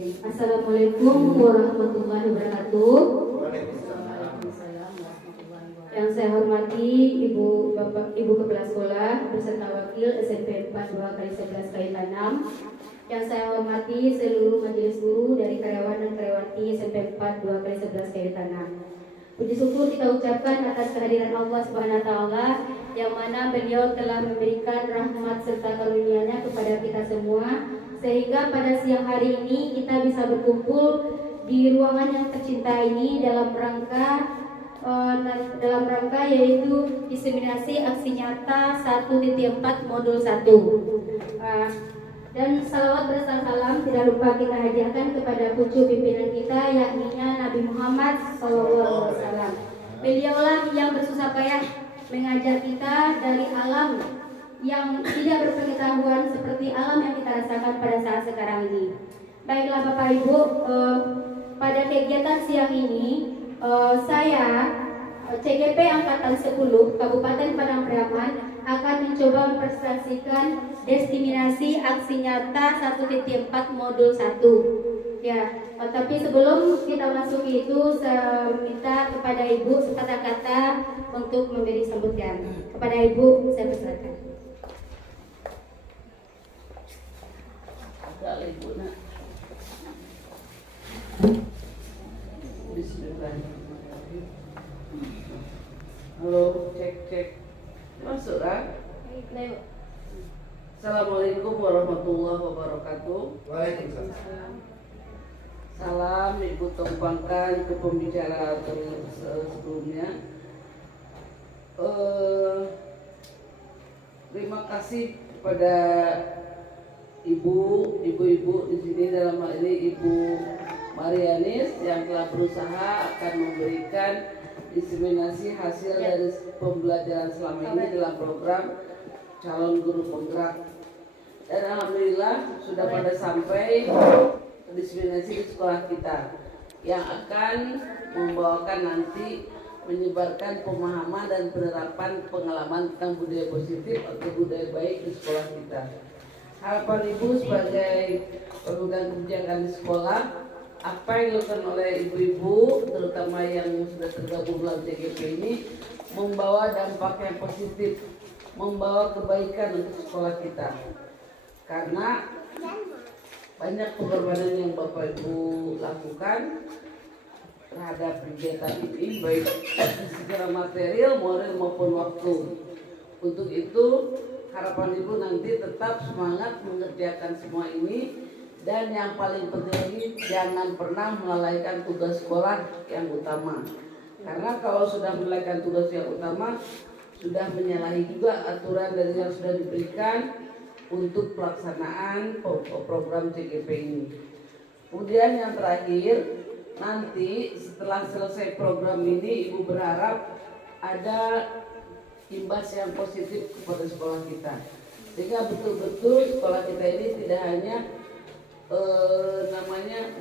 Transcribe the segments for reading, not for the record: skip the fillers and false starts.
Assalamualaikum warahmatullahi wabarakatuh. Yang saya hormati Ibu Bapak Ibu Kepala Sekolah beserta wakil SMP 42 kali 11 kali 6. Yang saya hormati seluruh majelis guru dari karyawan dan karyawati SMP 42 kali 11 kali 6. Puji syukur kita ucapkan atas kehadiran Allah Subhanahu wa taala yang mana beliau telah memberikan rahmat serta karunia-Nya kepada kita semua sehingga pada siang hari ini kita bisa berkumpul di ruangan yang tercinta ini dalam rangka yaitu diseminasi aksi nyata 1.4 modul 1. Dan salawat beserta salam tidak lupa kita hadiahkan kepada pucuk pimpinan kita yakni Nabi Muhammad SAW. Beliaulah yang bersusah payah mengajar kita dari alam yang tidak berpengetahuan seperti alam yang kita rasakan pada saat sekarang ini. Baiklah Bapak Ibu, pada kegiatan siang ini saya CGP Angkatan 10 Kabupaten Padang Pariaman akan mencoba mempresentasikan destinasi aksi nyata 1.4 modul 1. Ya, tapi sebelum kita masuk itu saya minta kepada Ibu sepatah kata untuk memberi sambutan. Kepada Ibu saya persilakan. Halo, cek. Masuk kan? Assalamualaikum warahmatullahi wabarakatuh. Waalaikumsalam. Salam Ibu tumpangkan ke pembicara sebelumnya. Terima kasih kepada ibu-ibu di sini, dalam hal ini Ibu Marianis yang telah berusaha akan memberikan diseminasi hasil dari pembelajaran selama ini dalam program calon guru penggerak. Dan alhamdulillah sudah pada sampai diseminasi di sekolah kita yang akan membawakan nanti menyebarkan pemahaman dan penerapan pengalaman tentang budaya positif atau budaya baik di sekolah kita. Harapan Ibu sebagai pemegang kebijakan di sekolah, apa yang dilakukan oleh ibu-ibu terutama yang sudah tergabung dalam CGP ini membawa dampak yang positif, membawa kebaikan untuk sekolah kita. Karena banyak pengorbanan yang Bapak Ibu lakukan terhadap kegiatan ini, baik secara material, moral maupun waktu. Untuk itu harapan Ibu nanti tetap semangat mengerjakan semua ini. Dan yang paling penting lagi, jangan pernah melalaikan tugas sekolah yang utama. Karena kalau sudah melalaikan tugas yang utama, sudah menyalahi juga aturan dari yang sudah diberikan untuk pelaksanaan program CGP ini. Kemudian yang terakhir, nanti setelah selesai program ini, Ibu berharap ada imbas yang positif kepada sekolah kita. Sehingga betul-betul sekolah kita ini tidak hanya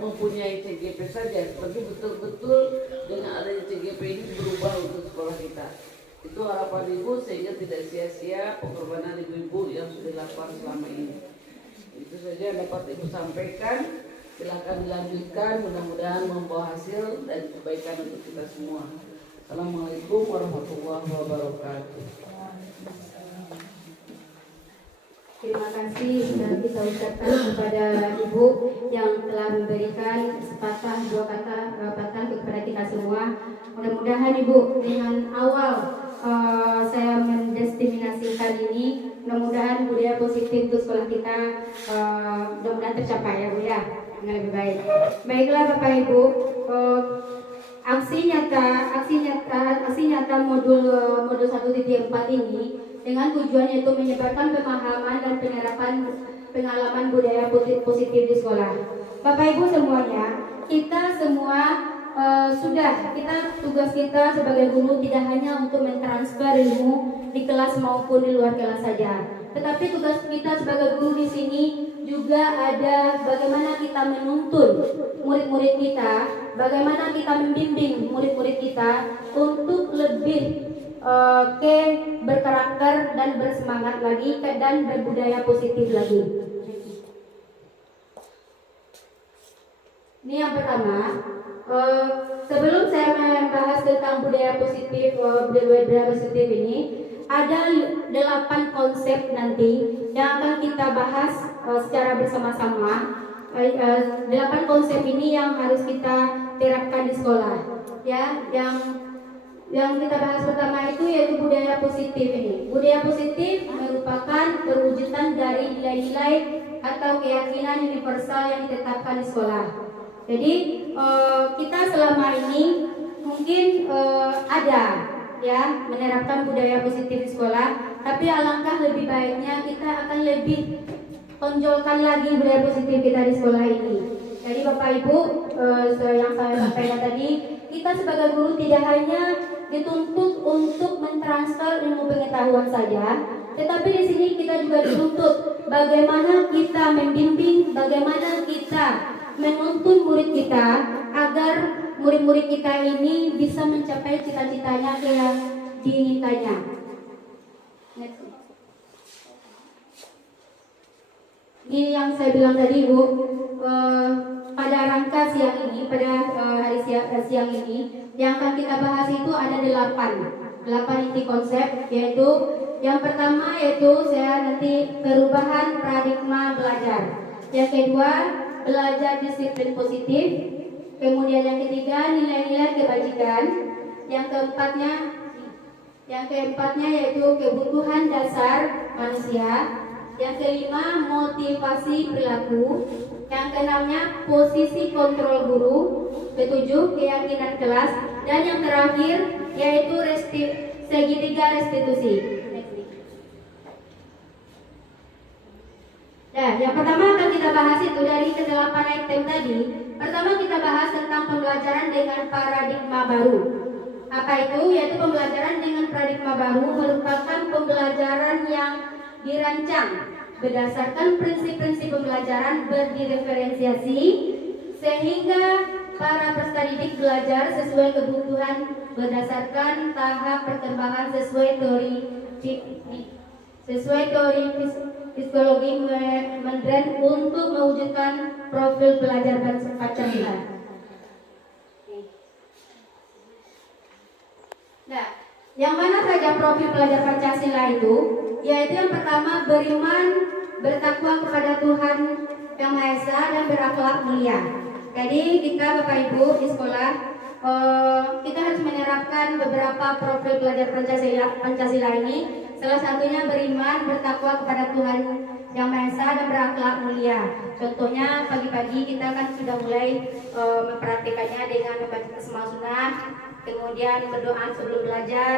mempunyai CGP saja, tapi betul-betul dengan adanya CGP ini berubah untuk sekolah kita. Itu harapan Ibu sehingga tidak sia-sia pengorbanan ibu-ibu yang sudah dilakukan selama ini. Itu saja yang dapat Ibu sampaikan. Silakan dilanjutkan, mudah-mudahan membawa hasil dan kebaikan untuk kita semua. Assalamualaikum warahmatullahi wabarakatuh. Terima kasih dan kita ucapkan kepada Ibu yang telah memberikan sepatah dua kata patah kepada kita semua. Mudah-mudahan Ibu dengan awal saya mendestinasikan ini, mudah-mudahan budaya positif untuk sekolah kita mudah-mudahan tercapai ya Bu ya, dengan lebih baik. Baiklah Bapak Ibu, aksi nyata modul 1.4 ini dengan tujuan yaitu menyebarkan pemahaman dan penerapan pengalaman budaya positif di sekolah. Bapak Ibu semuanya, kita semua tugas kita sebagai guru tidak hanya untuk mentransfer ilmu di kelas maupun di luar kelas saja. Tetapi tugas kita sebagai guru di sini juga ada bagaimana kita menuntun murid-murid kita, bagaimana kita membimbing murid-murid kita untuk lebih berkarakter dan bersemangat lagi dan berbudaya positif lagi. Ini yang pertama. Sebelum saya membahas tentang budaya positif, budaya positif ini, ada 8 konsep nanti yang akan kita bahas secara bersama-sama. 8 konsep ini yang harus kita terapkan di sekolah. Ya, yang kita bahas pertama itu yaitu budaya positif ini. Budaya positif merupakan perwujudan dari nilai-nilai atau keyakinan universal yang ditetapkan di sekolah. Jadi kita selama ini mungkin ada ya menerapkan budaya positif di sekolah, tapi alangkah lebih baiknya kita akan lebih tonjolkan lagi budaya positif kita di sekolah ini. Jadi Bapak Ibu, yang saya sampaikan tadi, kita sebagai guru tidak hanya dituntut untuk mentransfer ilmu pengetahuan saja, tetapi di sini kita juga dituntut bagaimana kita membimbing, bagaimana kita menuntun murid kita agar murid-murid kita ini bisa mencapai cita-citanya yang diinginkannya. Next. Ini yang saya bilang tadi Bu, pada rangka siang ini, pada hari siang ini, yang akan kita bahas itu ada 8 inti konsep, yaitu yang pertama yaitu saya nanti perubahan paradigma belajar. Yang kedua, belajar disiplin positif. Kemudian yang ketiga, nilai-nilai kebajikan. Yang keempatnya yaitu kebutuhan dasar manusia. Yang kelima, motivasi perilaku. Yang keenamnya, posisi kontrol guru. Ketujuh, keyakinan kelas. Dan yang terakhir yaitu segitiga restitusi. Nah, yang pertama akan kita bahas itu dari ke-8 item tadi. Pertama kita bahas tentang pembelajaran dengan paradigma baru. Apa itu? Yaitu pembelajaran dengan paradigma baru merupakan pembelajaran yang dirancang berdasarkan prinsip-prinsip pembelajaran berdiferensiasi sehingga para peserta didik belajar sesuai kebutuhan berdasarkan tahap perkembangan sesuai teori psikologi modern untuk mewujudkan profil belajar Pancasila. Nah, yang mana saja profil pelajar Pancasila itu? Yaitu yang pertama, beriman, bertakwa kepada Tuhan Yang Maha Esa dan berakhlak mulia. Jadi kita Bapak Ibu di sekolah kita harus menerapkan beberapa profil pelajar Pancasila ini. Salah satunya beriman, bertakwa kepada Tuhan Yang Maha Esa dan berakhlak mulia. Contohnya pagi-pagi kita kan sudah mulai mempraktikannya dengan membaca Asmaul Sunnah, kemudian berdoa sebelum belajar.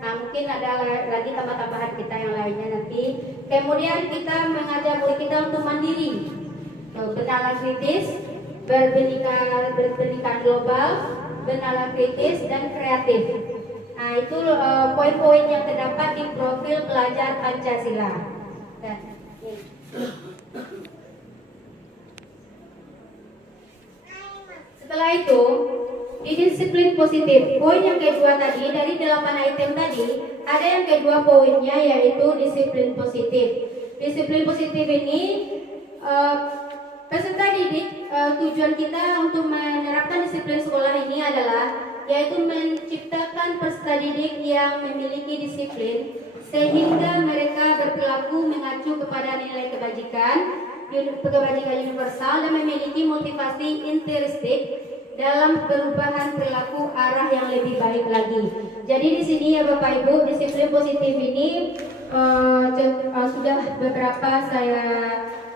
Nah, mungkin ada lagi tambahan kita yang lainnya nanti. Kemudian kita mengajak murid kita untuk mandiri, bernalar kritis, berpendidikan global, bernalar kritis dan kreatif. Nah, itu poin-poin yang terdapat di profil pelajar Pancasila. Nah, setelah itu, di disiplin positif, poin yang kedua tadi dari 8 item tadi, ada yang kedua poinnya yaitu disiplin positif. Disiplin positif ini peserta didik, tujuan kita untuk menerapkan disiplin sekolah ini adalah yaitu menciptakan peserta didik yang memiliki disiplin sehingga mereka berperilaku mengacu kepada nilai kebajikan universal dan memiliki motivasi intrinsik dalam perubahan perilaku arah yang lebih baik lagi. Jadi di sini ya Bapak Ibu, disiplin positif ini sudah beberapa saya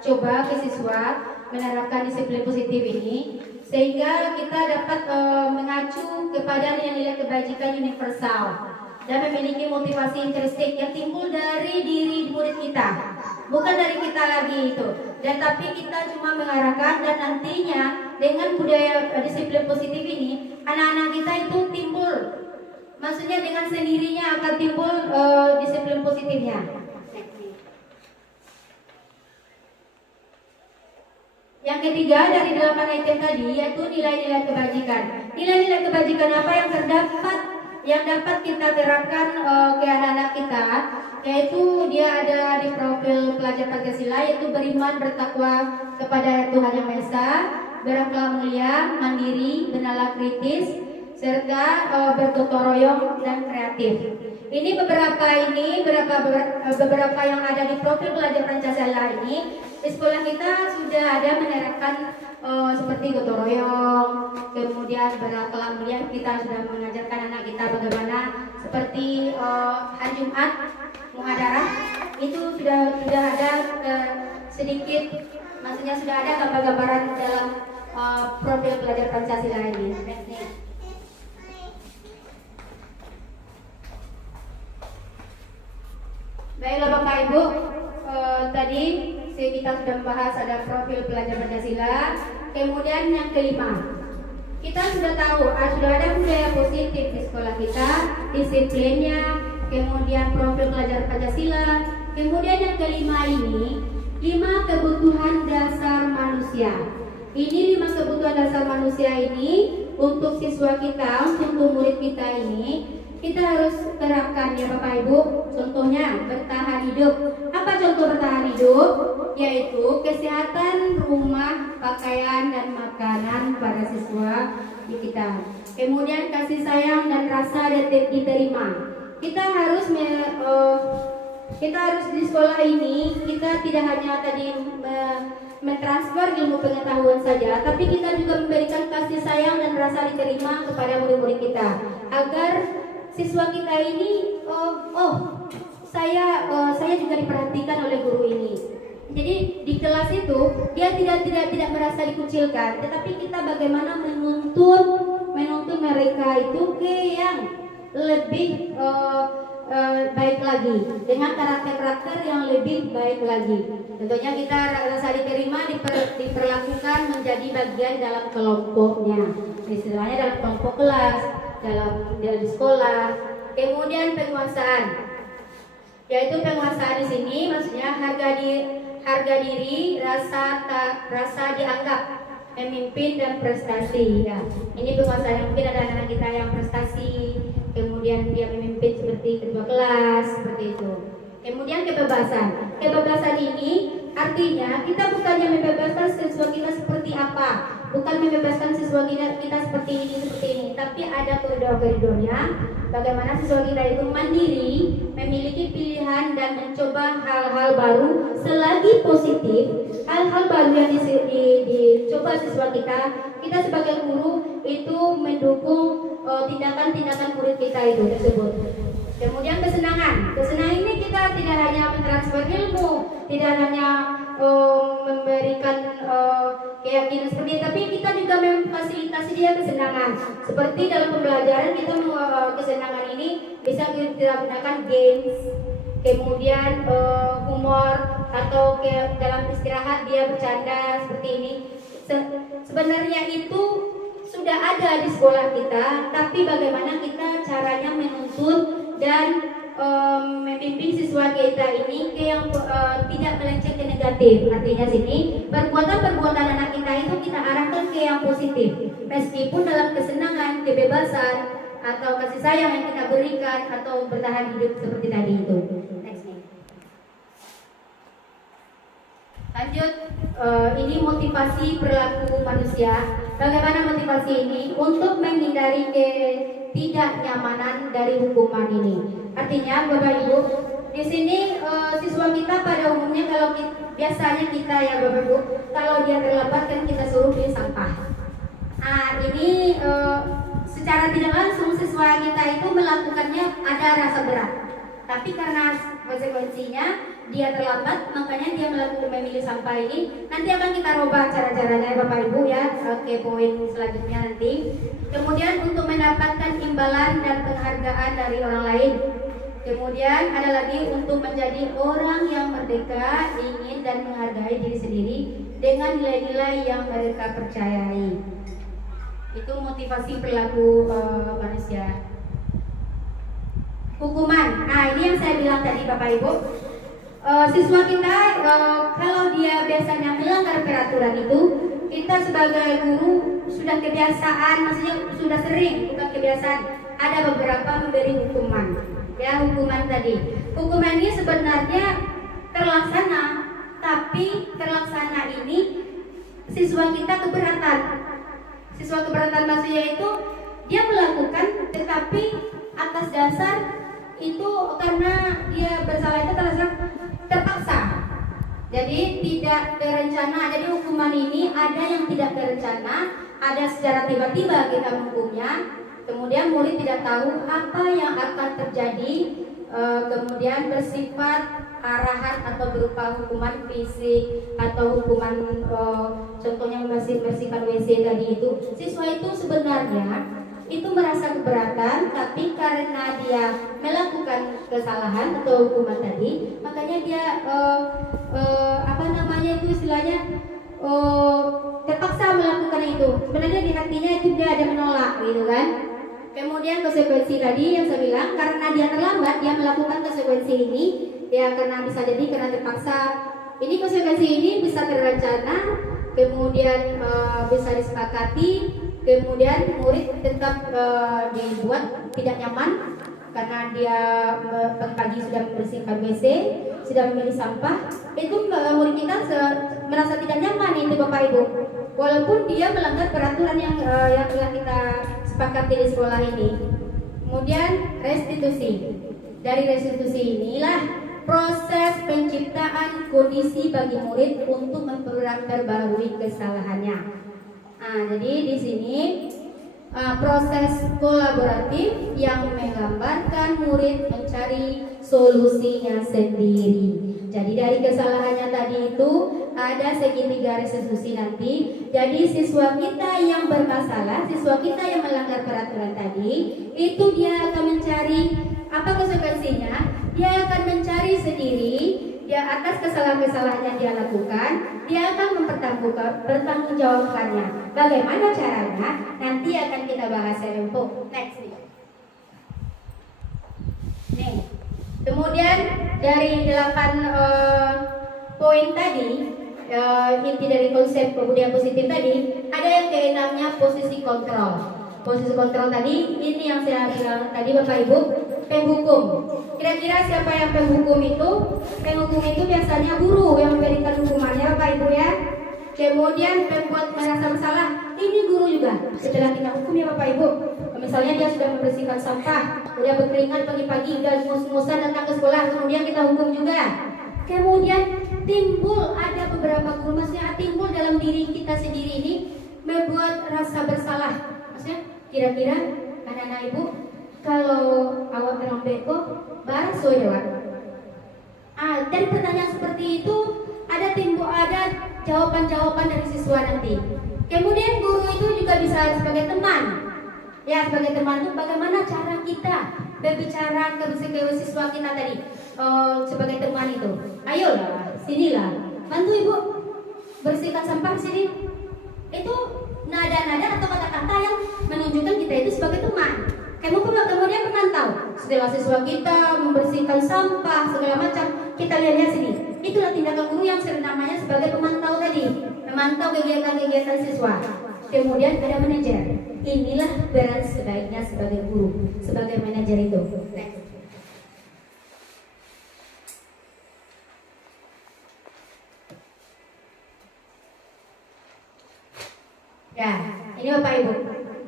coba ke siswa menerapkan disiplin positif ini sehingga kita dapat mengacu kepada nilai-nilai kebajikan universal dan memiliki motivasi intrinsik yang timbul dari diri murid kita, bukan dari kita lagi itu. Dan tapi kita cuma mengarahkan dan nantinya dengan budaya disiplin positif ini anak-anak kita itu timbul, maksudnya dengan sendirinya akan timbul disiplin positifnya. Yang ketiga dari 8 item tadi yaitu nilai-nilai kebajikan. Nilai-nilai kebajikan apa yang dapat kita terapkan ke anak-anak kita, yaitu dia ada di profil pelajar Pancasila, yaitu beriman, bertakwa kepada Tuhan Yang Maha Esa, berakhlak mulia, mandiri, bernalar kritis, serta bergotong royong dan kreatif. Ini beberapa yang ada di profil pelajar Pancasila ini. Di sekolah kita sudah ada menerapkan seperti gotong royong, kemudian berakhlak mulia. Kita sudah mengajarkan anak kita bagaimana seperti hari Jumat muhadarah itu sudah ada sedikit, maksudnya sudah ada gambar-gambaran dalam profil pelajar Pancasila ini. Baiklah Bapak Ibu, tadi kita sudah membahas ada profil pelajar Pancasila. Kemudian yang kelima, kita sudah tahu sudah ada budaya positif di sekolah kita, disiplinnya, kemudian profil pelajar Pancasila. Kemudian yang kelima ini 5 kebutuhan dasar manusia. Ini 5 kebutuhan dasar manusia ini untuk siswa kita, untuk murid kita ini kita harus terapkan ya Bapak Ibu. Contohnya bertahan hidup. Apa contoh bertahan hidup? Yaitu kesehatan rumah, pakaian dan makanan pada siswa kita. Kemudian kasih sayang dan rasa diterima. Kita harus di sekolah ini kita tidak hanya tadi mentransfer ilmu pengetahuan saja, tapi kita juga memberikan kasih sayang dan rasa diterima kepada murid-murid kita agar siswa kita ini saya juga diperhatikan oleh guru ini. Jadi di kelas itu dia tidak merasa dikucilkan, tetapi kita bagaimana menuntun mereka itu ke yang lebih baik lagi, dengan karakter-karakter yang lebih baik lagi. Tentunya kita rasa diterima diperlakukan menjadi bagian dalam kelompoknya, istilahnya dalam kelompok kelas, dalam di sekolah. Kemudian penguasaan, yaitu penguasaan di sini maksudnya harga diri, rasa dianggap, memimpin dan prestasi. Ya, ini penguasaan yang mungkin ada anak-anak kita yang prestasi, kemudian dia memimpin seperti ketua kelas, seperti itu. Kemudian kebebasan ini artinya kita bukannya membebaskan siswa kita seperti apa, bukan membebaskan siswa kita seperti ini, tapi ada koridor-koridornya. Bagaimana siswa kita itu mandiri, memiliki pilihan dan mencoba hal-hal baru selagi positif. Hal-hal baru yang dicoba siswa kita sebagai guru itu mendukung tindakan-tindakan murid kita itu tersebut. Kemudian kesenangan ini kita tidak hanya mentransfer ilmu, tidak hanya memberikan keyakinan seperti itu, tapi kita juga memfasilitasi dia kesenangan. Seperti dalam pembelajaran kita kesenangan ini bisa kita gunakan games, kemudian humor, atau dalam istirahat dia bercanda seperti ini. Sebenarnya itu sudah ada di sekolah kita, tapi bagaimana kita caranya menuntun dan membimbing siswa kita ini ke yang tidak melenceng ke negatif. Artinya sini perbuatan anak kita itu kita arahkan ke yang positif, meskipun dalam kesenangan, kebebasan atau kasih sayang yang kita berikan atau bertahan hidup seperti tadi itu. Next nih. Lanjut, ini motivasi perilaku manusia. Bagaimana motivasi ini? Untuk menghindari ketidaknyamanan dari hukuman ini. Artinya Bapak Ibu, di sini siswa kita pada umumnya biasanya kita ya Bapak Ibu, kalau dia terlambat kan kita suruh pilih sampah. Nah ini secara tidak langsung siswa kita itu melakukannya ada rasa berat. Tapi karena konsekuensinya dia terlambat, makanya dia memilih sampah ini. Nanti akan kita rubah cara-caranya Bapak Ibu ya, ke poin selanjutnya nanti. Kemudian untuk mendapatkan imbalan dan penghargaan dari orang lain. Kemudian ada lagi untuk menjadi orang yang merdeka, ingin dan menghargai diri sendiri dengan nilai-nilai yang mereka percayai. Itu motivasi perilaku manusia. Hukuman. Nah ini yang saya bilang tadi Bapak Ibu. Siswa kita kalau dia biasanya melanggar peraturan itu, kita sebagai guru sudah kebiasaan, maksudnya sudah sering, bukan kebiasaan, ada beberapa memberi hukuman. Ya, hukuman tadi. Hukuman ini sebenarnya terlaksana, tapi terlaksana ini siswa kita keberatan. Siswa keberatan maksudnya itu dia melakukan tetapi atas dasar itu karena dia bersalah itu terpaksa. Jadi tidak berencana. Jadi hukuman ini ada yang tidak berencana, ada secara tiba-tiba kita menghukumnya. Kemudian murid tidak tahu apa yang akan terjadi, kemudian bersifat arahan atau berupa hukuman fisik atau hukuman contohnya membersihkan WC tadi itu. Siswa itu sebenarnya itu merasa keberatan, tapi karena dia melakukan kesalahan atau hukuman tadi, makanya dia itu istilahnya terpaksa melakukan itu. Sebenarnya di hatinya itu dia ada menolak gitu kan. Kemudian konsekuensi tadi yang saya bilang, karena dia terlambat dia melakukan konsekuensi ini, ya karena bisa jadi karena terpaksa. Ini konsekuensi ini bisa terencana, kemudian bisa disepakati, kemudian murid tetap dibuat tidak nyaman karena dia pagi sudah membersihkan WC, sudah memilih sampah. Itu murid kita merasa tidak nyaman itu Bapak Ibu, walaupun dia melanggar peraturan yang telah kita sepakati di sekolah ini. Kemudian restitusi. Dari restitusi inilah proses penciptaan kondisi bagi murid untuk memperbarui kesalahannya. Nah, jadi di sini proses kolaboratif yang menggambarkan murid mencari solusinya sendiri. Jadi dari kesalahannya tadi itu ada segitiga restitusi nanti. Jadi siswa kita yang bermasalah, siswa kita yang melanggar peraturan tadi, itu dia akan mencari apa konsekuensinya. Dia akan mencari sendiri, dia atas kesalahan-kesalahan yang dia lakukan, dia akan mempertanggungjawabkannya. Bagaimana caranya? Nanti akan kita bahas untuk next nih. Kemudian dari 8 poin tadi, inti dari konsep kebudayaan positif tadi, ada yang keenamnya posisi kontrol. Posisi kontrol tadi, ini yang saya bilang tadi Bapak Ibu, penghukum. Kira-kira siapa yang penghukum itu? Penghukum itu biasanya guru yang memberikan hukumannya Bapak Ibu ya. Kemudian pembuat merasa bersalah, ini guru juga. Setelah kita hukum ya Bapak Ibu. Misalnya dia sudah membersihkan sampah, dia berkeringat pagi-pagi, udah mus-musan datang ke sekolah, kemudian kita hukum juga. Kemudian timbul ada beberapa guru, maksudnya timbul dalam diri kita sendiri ini membuat rasa bersalah. Maksudnya kira-kira anak-anak ibu, kalau awak terang beko, bakso ya. Dari pertanyaan seperti itu ada jawaban-jawaban dari siswa nanti. Kemudian guru itu juga bisa sebagai teman. Ya, sebagai teman itu bagaimana cara kita berbicara ke siswa kita tadi sebagai teman itu. Ayolah, sinilah, bantu ibu bersihkan sampah sini. Itu nada-nada atau kata-kata yang menunjukkan kita itu sebagai teman. Kemudian memantau setelah siswa kita membersihkan sampah segala macam, kita lihat sini. Itulah tindakan guru yang namanya sebagai pemantau tadi, memantau kegiatan-kegiatan siswa. Kemudian ada manajer. Inilah peran sebaiknya sebagai guru, sebagai manajer itu. Next. Ya, ini Bapak Ibu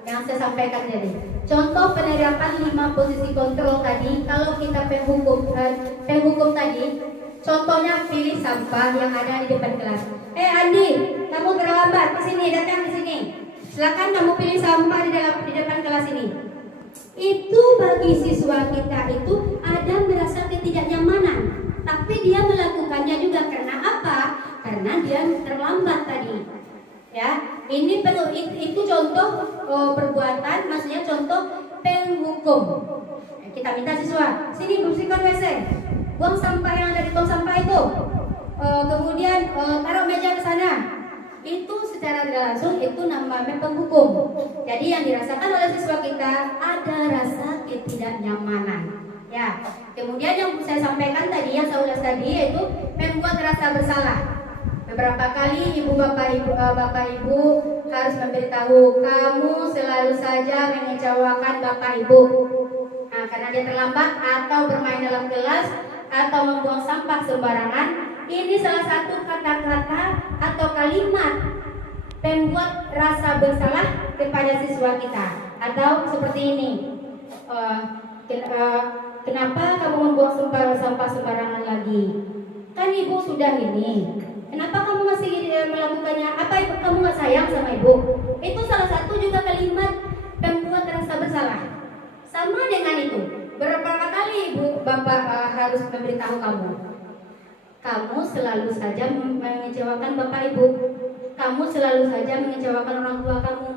yang saya sampaikan tadi. Contoh penerapan 5 posisi kontrol tadi. Kalau kita penghukum tadi, contohnya pilih sampah yang ada di depan kelas. Andi, kamu terlambat, kesini, datang di sini. Silakan kamu pilih sampah di depan kelas ini. Itu bagi siswa kita itu ada merasa ketidaknyamanan, tapi dia melakukannya juga karena apa? Karena dia terlambat tadi. Ya, ini itu contoh perbuatan, maksudnya contoh penghukum. Kita minta siswa, sini bersihkan WC, buang sampah yang ada di tong sampah itu. Kemudian taruh meja ke sana. Itu secara tidak langsung itu namanya penghukum. Jadi yang dirasakan oleh siswa kita ada rasa ketidaknyamanan. Ya. Kemudian yang saya sampaikan tadi, yang saya ulas tadi, yaitu membuat rasa bersalah. Beberapa kali bapak ibu harus memberitahu, kamu selalu saja mengecewakan bapak ibu. Nah, karena dia terlambat atau bermain dalam kelas atau membuang sampah sembarangan. Ini salah satu kata-kata atau kalimat membuat rasa bersalah kepada siswa kita. Atau seperti ini, kenapa kamu membuang sampah sembarangan lagi? Kan ibu sudah ini. Kenapa kamu masih melakukannya? Apa ibu kamu nggak sayang sama ibu? Itu salah satu juga kalimat membuat rasa bersalah. Sama dengan itu. Berapa kali ibu bapak harus memberitahu kamu? Kamu selalu saja mengecewakan bapak ibu. Kamu selalu saja mengecewakan orang tua kamu.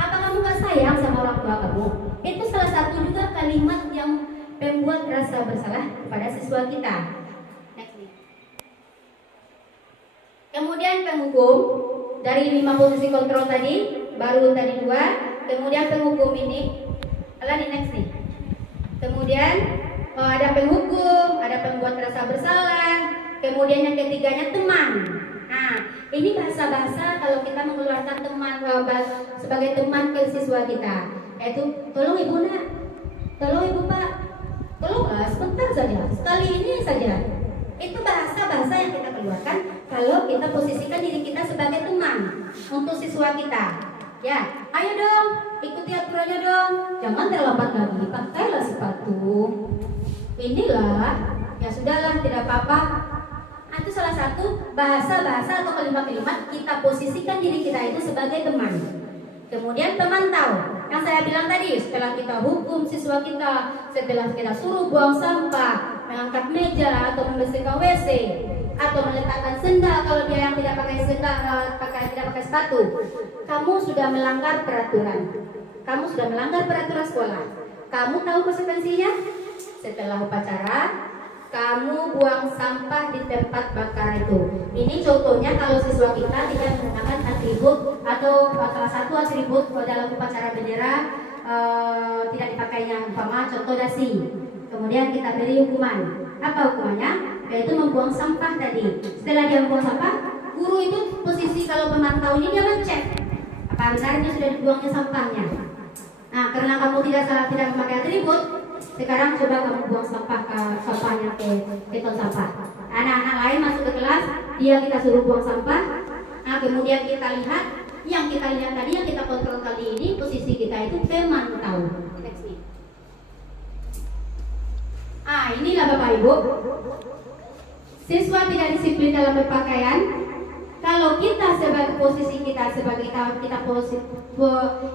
Apa kamu gak sayang sama orang tua kamu? Itu salah satu juga kalimat yang membuat rasa bersalah kepada siswa kita. Next. Kemudian penghukum dari 5 posisi kontrol tadi, baru tadi 2. Kemudian penghukum ini, di next nih. Kemudian ada penghukum, ada pembuat rasa bersalah. Kemudian yang ketiganya teman. Nah, ini bahasa-bahasa kalau kita mengeluarkan teman sebagai teman ke siswa kita, yaitu tolong ibu nak, tolong ibu pak, tolong sebentar saja, sekali ini saja. Itu bahasa-bahasa yang kita keluarkan kalau kita posisikan diri kita sebagai teman untuk siswa kita. Ya, ayo dong, ikuti aturannya dong, jangan terlambat lagi, pakailah sepatu. Inilah, ya sudahlah, tidak apa-apa. Itu salah satu bahasa-bahasa atau kalimat-kalimat kita posisikan diri kita itu sebagai teman. Kemudian pemantau, yang saya bilang tadi, setelah kita hukum siswa kita, setelah kita suruh buang sampah, mengangkat meja atau membersihkan WC, atau meletakkan sendal kalau dia yang tidak pakai sendal, tidak pakai sepatu, kamu sudah melanggar peraturan. Kamu sudah melanggar peraturan sekolah. Kamu tahu konsekuensinya? Setelah upacara, kamu buang sampah di tempat bakar itu. Ini contohnya kalau siswa kita tidak menggunakan atribut atau salah satu atribut dalam upacara bendera tidak dipakainya, umpama contoh dasi. Kemudian kita beri hukuman. Apa hukumannya? Yaitu membuang sampah tadi. Setelah dia membuang sampah, guru itu posisi kalau pemantau ini dia ngecek apa benarnya sudah dibuangnya sampahnya. Nah, karena kamu tidak memakai atribut, sekarang coba kamu buang sampahnya ke tong sampah. Anak-anak lain masuk ke kelas, dia kita suruh buang sampah. Nah, kemudian kita lihat, yang kita lihat tadi, yang kita kontrol kali ini, posisi kita itu pemantau. Inilah Bapak Ibu, siswa tidak disiplin dalam berpakaian. Kalau kita sebagai posisi kita sebagai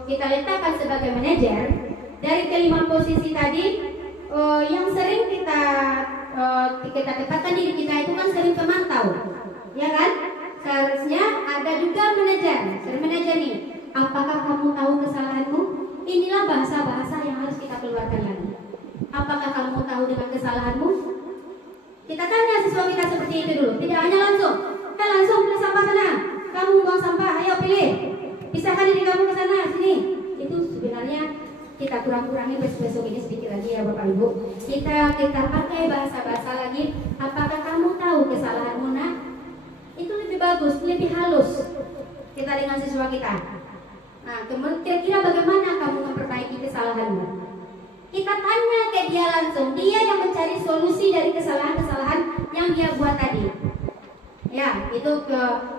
kita letakkan sebagai manajer, dari kelima posisi tadi yang sering kita tempatkan diri kita itu kan sering pemantau, ya kan? Seharusnya ada juga manajer, sering manajer nih. Apakah kamu tahu kesalahanmu? Inilah bahasa-bahasa yang harus kita keluarkan lagi. Apakah kamu tahu dengan kesalahanmu? Kita tanya siswa kita seperti itu dulu, tidak hanya langsung. Langsung pilih sampah sana. Kamu buang sampah, ayo pilih. Pisahkan diri kamu ke sana, sini. Itu sebenarnya kita kurang-kurangi besok ini sedikit lagi ya Bapak Ibu. Kita pakai bahasa-bahasa lagi. Apakah kamu tahu kesalahanmu nak? Itu lebih bagus, lebih halus kita dengan siswa kita. Nah, kemudian kira-kira bagaimana kamu memperbaiki kesalahanmu? Kita tanya ke dia langsung. Dia yang mencari solusi dari kesalahan-kesalahan yang dia buat tadi. Ya, itu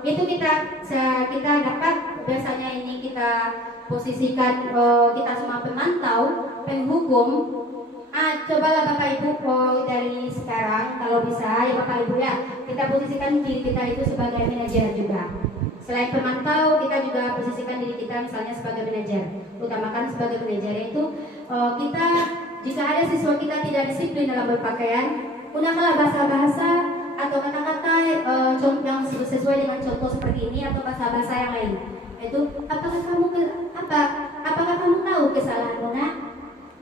kita dapat biasanya ini kita posisikan kita semua pemantau, penghukum. Cobalah Bapak Ibu dari sekarang kalau bisa ya Bapak Ibu ya, kita posisikan diri kita itu sebagai manajer juga. Selain pemantau, kita juga posisikan diri kita misalnya sebagai manajer. Utamakan sebagai manajer itu kita jika ada siswa kita tidak disiplin dalam berpakaian, gunakanlah bahasa-bahasa atau kata-kata yang sesuai dengan contoh seperti ini atau bahasa-bahasa yang lain. Itu apakah kamu tahu kesalahanmu nak?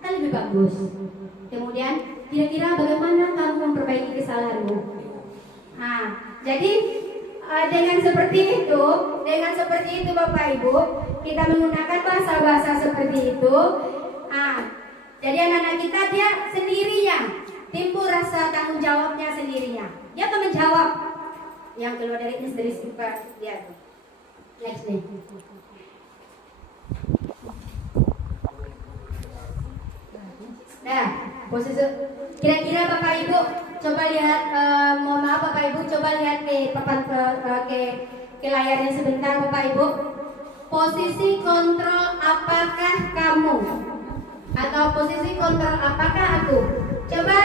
Kan lebih bagus. Kemudian kira-kira bagaimana kamu memperbaiki kesalahanmu? Jadi dengan seperti itu Bapak Ibu, kita menggunakan bahasa-bahasa seperti itu. Jadi anak-anak kita dia sendirinya timbul rasa tanggung jawabnya sendirinya. Dia akan menjawab yang keluar dari sifat dia. Next nih. Nah, posisi kira-kira Bapak Ibu coba lihat, mohon maaf Bapak Ibu coba lihat ke papan ke layarnya sebentar Bapak Ibu. posisi kontrol apakah kamu? Atau posisi kontrol apakah aku? Coba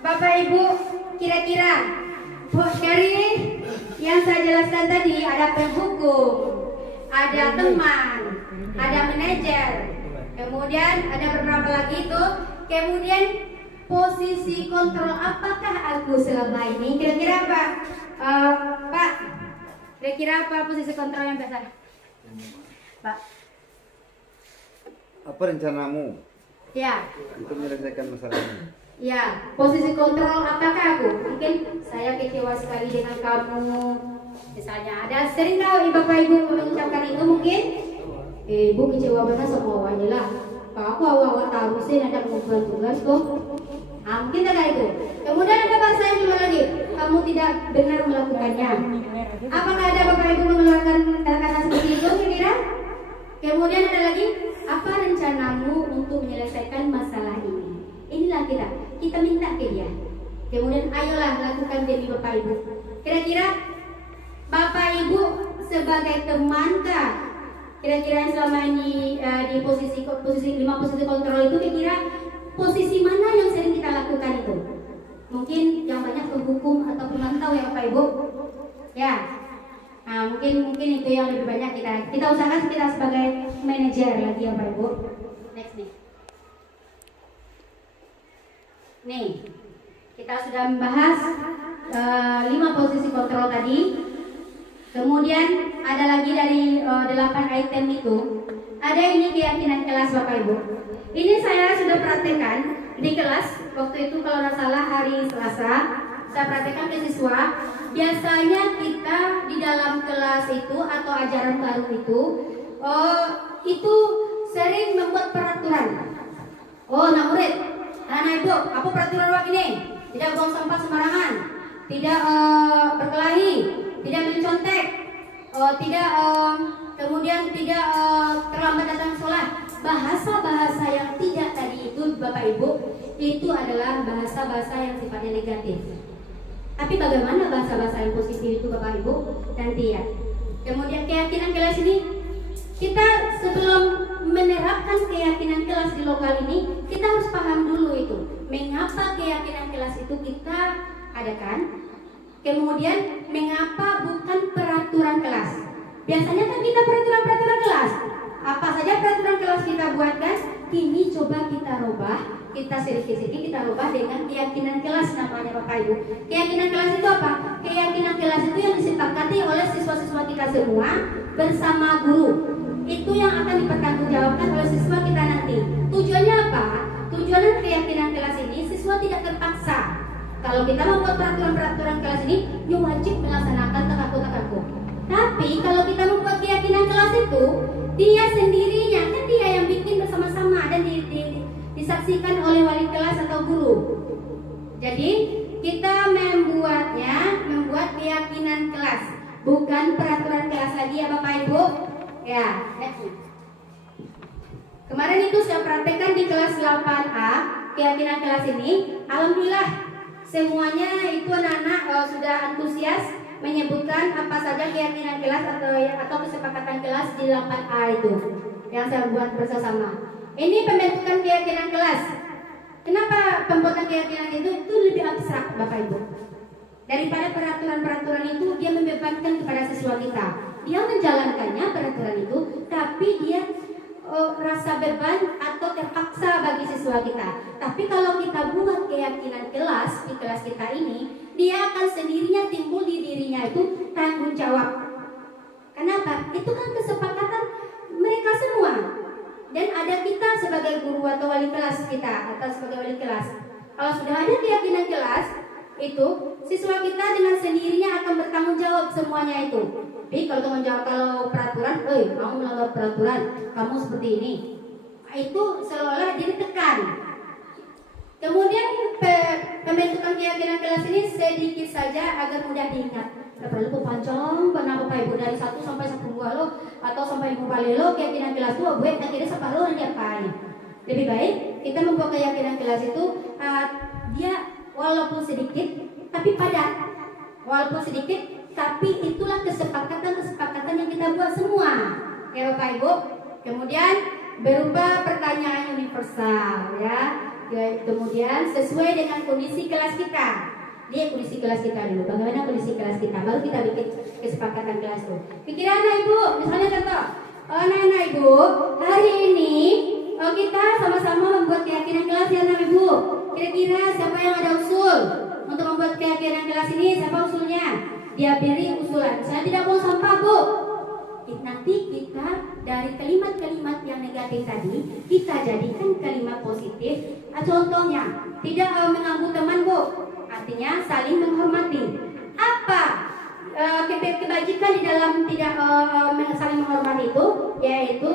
Bapak Ibu kira-kira dari yang saya jelaskan tadi, ada penghukum, ada teman, ada manajer, kemudian ada beberapa lagi itu. Kemudian posisi kontrol apakah aku selama ini? Kira-kira apa, Pak? Kira-kira apa posisi kontrol yang biasa, Pak? Apa rencanamu Ya. untuk menyelesaikan masalah ini? Ya, posisi kontrol apakah aku? Mungkin saya kecewa sekali dengan kamu. Misalnya ada sering tahu Bapak Ibu mengucapkan itu mungkin. Ibu kecewa banget sama awalnya lah. Aku awal tahu sih ada pengukuran tugas kok. Mungkin ada itu. Kemudian ada bahasa yang kedua lagi. Kamu tidak benar melakukannya. Apakah ada Bapak Ibu mengeluarkan kata-kata seperti itu kira-kira? Kemudian ada lagi, apa rencanamu untuk menyelesaikan masalah ini? Inilah kita minta ke dia. Kemudian ayolah lakukan demi Bapak Ibu. Kira-kira Bapak Ibu sebagai temankah? Kira-kira yang selama ini di posisi 5 posisi kontrol itu, kira-kira posisi mana yang sering kita lakukan itu? Mungkin yang banyak penghukum atau pemantau ya Bapak Ibu. Ya. Nah, mungkin itu yang lebih banyak kita usahakan kita sebagai manajer lagi ya Bapak Ibu. Next nih. Nih, kita sudah membahas 5 posisi kontrol tadi. Kemudian ada lagi dari 8 item itu. Ada ini keyakinan kelas Bapak Ibu. Ini saya sudah praktekkan di kelas. Waktu itu kalau tidak salah hari Selasa, saya praktekkan ke siswa. Biasanya kita di dalam kelas itu atau ajaran baru itu sering membuat peraturan. Anak murid, anak ibu, apa peraturan wak ini? Tidak buang sampah sembarangan, tidak berkelahi, tidak mencontek, kemudian tidak terlambat datang sholat. Bahasa-bahasa yang tidak tadi itu Bapak Ibu, itu adalah bahasa-bahasa yang sifatnya negatif. Tapi bagaimana bahasa-bahasa yang positif itu Bapak Ibu? Nanti ya. Kemudian keyakinan kelas ini, kita sebelum menerapkan keyakinan kelas di lokal ini, kita harus paham dulu itu mengapa keyakinan kelas itu kita adakan. Kemudian mengapa bukan peraturan kelas. Biasanya kan kita peraturan kelas. Apa saja peraturan kelas kita buatkan, kini coba kita rubah, kita sedikit-sedikit kita rubah dengan keyakinan kelas namanya Bapak Ibu. Keyakinan kelas itu apa? Keyakinan kelas itu yang disepakati oleh siswa-siswa kita semua bersama guru. Itu yang akan dipertanggungjawabkan oleh siswa kita nanti. Tujuannya apa? Tujuannya keyakinan kelas ini siswa tidak terpaksa. Kalau kita membuat peraturan-peraturan kelas ini, dia wajib melaksanakan takaku-takaku. Tapi kalau kita membuat keyakinan kelas itu, dia sendirinya, kan dia yang bikin bersama-sama dan disaksikan oleh wali kelas atau guru. Jadi kita membuat keyakinan kelas, bukan peraturan kelas lagi ya Bapak Ibu. Ya, kemarin itu saya praktekkan di kelas 8A keyakinan kelas ini. Alhamdulillah semuanya itu anak-anak sudah antusias menyebutkan apa saja keyakinan kelas atau kesepakatan kelas di 8A itu yang saya buat bersama. Ini pembentukan keyakinan kelas. Kenapa pembuatan keyakinan itu lebih abstrak Bapak Ibu? Daripada peraturan-peraturan itu dia membebankan kepada siswa kita. Dia menjalankannya peraturan itu, tapi dia rasa beban atau terpaksa bagi siswa kita. Tapi kalau kita buat keyakinan kelas di kelas kita ini, dia akan sendirinya timbul di dirinya itu tanggung jawab. Kenapa? Itu kan kesepakatan mereka semua. Dan ada kita sebagai guru atau wali kelas kita atau sebagai wali kelas. Kalau sudah ada keyakinan kelas, itu siswa kita dengan sendirinya akan bertanggung jawab semuanya itu. Tapi kalau tanggung jawab kalau peraturan, kamu melanggar peraturan, kamu seperti ini, itu seolah-olah jadi tekan. Kemudian pembentukan keyakinan kelas ini sedikit saja agar mudah diingat. Tidak perlu panjang, Bapak Ibu dari 1 sampai 10 lo atau sampai 5 kali lo keyakinan kelas itu buat akhirnya sampai lo nanti apain. Lebih baik kita membuat keyakinan kelas itu dia walaupun sedikit tapi padat. Walaupun sedikit tapi itulah kesepakatan yang kita buat semua. ya Bapak Ibu. Kemudian berupa pertanyaan universal ya. Kemudian sesuai dengan kondisi kelas kita. Lihat kondisi kelas kita dulu. Bagaimana kondisi kelas kita? Baru kita bikin kesepakatan kelas tuh. Pikiran anak Ibu, misalnya contoh, anak Ibu, hari ini kita sama-sama membuat keyakinan kelas ya anak Ibu. Kira-kira siapa yang ada usul untuk membuat keyakinan kelas ini? Siapa usulnya? Dia beri usulan. Saya tidak mau sampah Bu. Nanti kita dari kalimat-kalimat yang negatif tadi kita jadikan kalimat positif. Contohnya tidak mengganggu teman Bu, artinya saling menghormati. Apa kebajikan di dalam tidak saling menghormati itu? Yaitu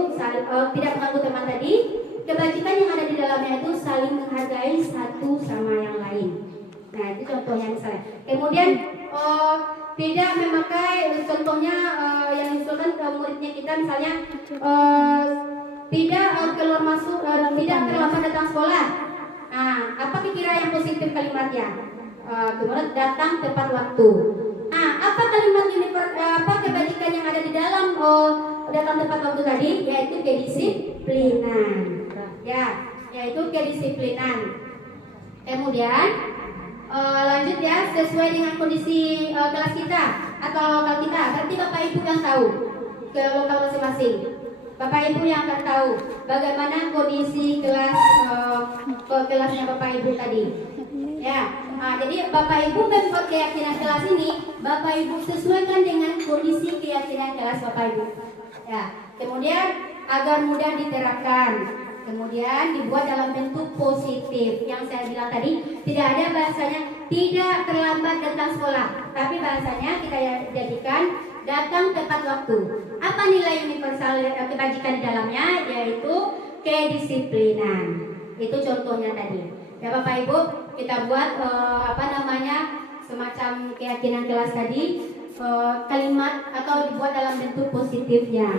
tidak mengganggu teman tadi. Kebajikan yang ada di dalamnya itu saling menghargai satu sama yang lain. Nah itu contohnya misalnya. Kemudian tidak memakai, contohnya yang diusulkan ke muridnya kita misalnya tidak keluar masuk, tidak terlambat datang sekolah. Nah, apa kira yang positif kalimatnya? Kemudian datang tepat waktu. Nah, apa kalimat ini? Apa kebajikan yang ada di dalam datang tepat waktu tadi? Yaitu kedisiplinan. Ya, yaitu kedisiplinan. Kemudian lanjut ya, sesuai dengan kondisi kelas kita atau lokal kita. Berarti Bapak Ibu yang tahu ke lokal masing-masing. Bapak Ibu yang akan tahu bagaimana kondisi kelas kelasnya Bapak Ibu tadi. Ya, jadi Bapak Ibu membuat keyakinan kelas ini, Bapak Ibu sesuaikan dengan kondisi keyakinan kelas Bapak Ibu. Ya, kemudian agar mudah diterapkan. Kemudian dibuat dalam bentuk positif. Yang saya bilang tadi, tidak ada bahasanya tidak terlambat datang sekolah, tapi bahasanya kita jadikan datang tepat waktu. Apa nilai universal kebajikan di dalamnya? Yaitu kedisiplinan. Itu contohnya tadi. Ya Bapak Ibu, kita buat semacam keyakinan kelas tadi, kalimat atau dibuat dalam bentuk positifnya.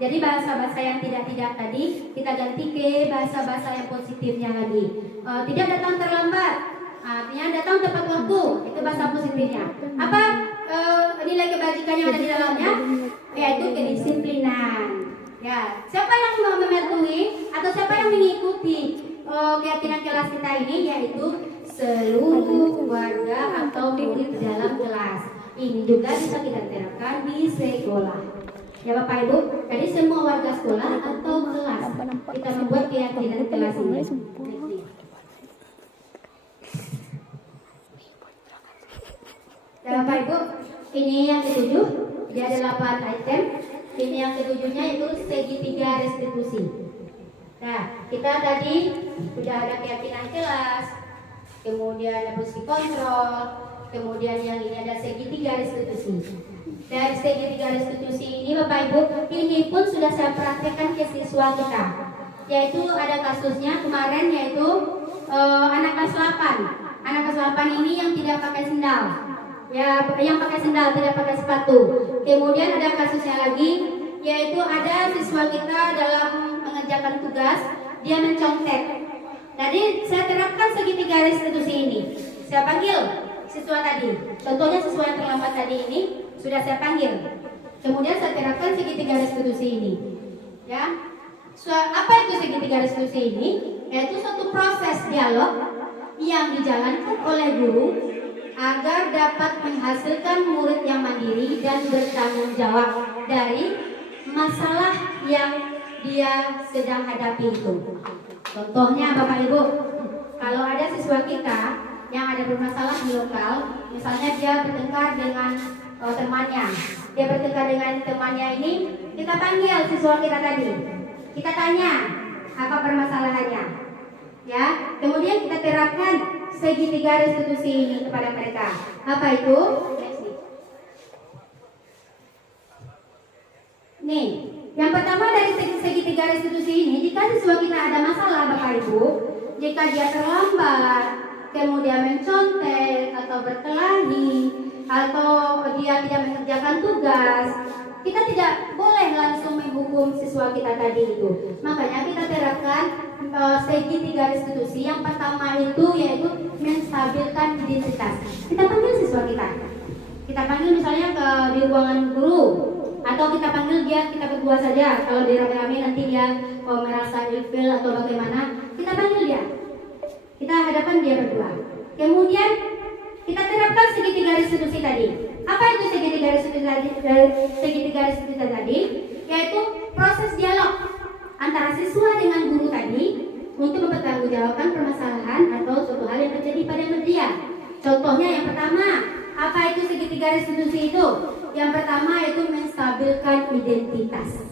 Jadi bahasa-bahasa yang tidak tadi kita ganti ke bahasa-bahasa yang positifnya lagi. Tidak datang terlambat, artinya datang tepat waktu. Itu bahasa positifnya. Apa nilai kebajikan yang ada di dalamnya? Yaitu kedisiplinan. Ya, siapa yang mematuhi atau siapa yang mengikuti keyakinan kelas kita ini? Yaitu seluruh warga atau murid dalam kelas. Ini juga bisa kita terapkan di sekolah. Ya Bapak Ibu, jadi semua warga sekolah atau kelas kita membuat keyakinan kelas ini. Ya Bapak Ibu, ini yang ketujuh, dia ada 8 item. Ini yang ketujuhnya itu segitiga restitusi. Nah, kita tadi sudah ada keyakinan kelas, kemudian ada posisi kontrol, kemudian yang ini ada segitiga restitusi. Dari segitiga restitusi ini Bapak Ibu, ini pun sudah saya praktekkan ke siswa kita. Yaitu ada kasusnya kemarin, yaitu anak kelas 8. Anak kelas 8 ini yang tidak pakai sendal. Ya, yang pakai sendal, tidak pakai sepatu. Kemudian ada kasusnya lagi, yaitu ada siswa kita dalam mengerjakan tugas, dia mencontek. Jadi saya terapkan segitiga restitusi ini. Saya panggil siswa tadi. Contohnya siswa yang terlambat tadi ini sudah saya panggil. Kemudian saya terapkan segitiga restitusi ini. Ya. Apa itu segitiga restitusi ini? Yaitu suatu proses dialog yang dijalankan oleh guru agar dapat menghasilkan murid yang mandiri dan bertanggung jawab dari masalah yang dia sedang hadapi itu. Contohnya Bapak Ibu, kalau ada siswa kita yang ada bermasalah di lokal, misalnya dia bertengkar dengan temannya, dia bertengkar dengan temannya ini, kita panggil siswa kita tadi, kita tanya apa permasalahannya, ya. Kemudian kita terapkan segitiga restitusi ini kepada mereka. Apa itu? Nih, yang pertama dari segitiga restitusi ini, jika siswa kita ada masalah Bapak Ibu, jika dia terlambat, kemudian mencontek atau berkelahi, atau dia tidak mengerjakan tugas, kita tidak boleh langsung menghukum siswa kita tadi itu. Makanya kita terapkan segitiga restitusi. Yang pertama itu yaitu menstabilkan identitas. Kita panggil siswa kita. Kita panggil misalnya di ruangan guru. Atau kita panggil dia, kita berdua saja. Kalau di rame-rame nanti dia merasa ilfil atau bagaimana, kita panggil dia. Kita hadapan dia berdua. Kemudian kita terapkan segitiga restitusi tadi. Apa itu segitiga restitusi tadi? Segitiga restitusi tadi yaitu proses dialog antara siswa dengan guru tadi untuk mempertanggungjawabkan permasalahan atau suatu hal yang terjadi pada dia. Contohnya yang pertama, apa itu segitiga restitusi itu? Yang pertama itu menstabilkan identitas.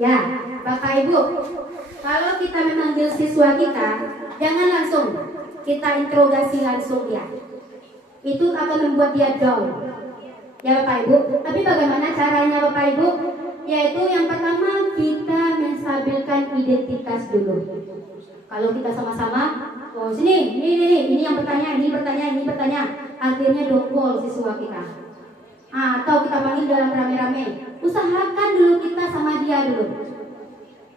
Ya, Bapak Ibu, kalau kita memanggil siswa kita, jangan langsung kita interogasi langsung dia. Itu akan membuat dia down. Ya Bapak Ibu, tapi bagaimana caranya Bapak Ibu? Yaitu yang pertama kita menstabilkan identitas dulu. Kalau kita sama-sama, oh sini, ini yang bertanya, ini bertanya, akhirnya dongkol siswa kita. Atau kita panggil dalam rame-rame, usahakan dulu kita sama dia dulu.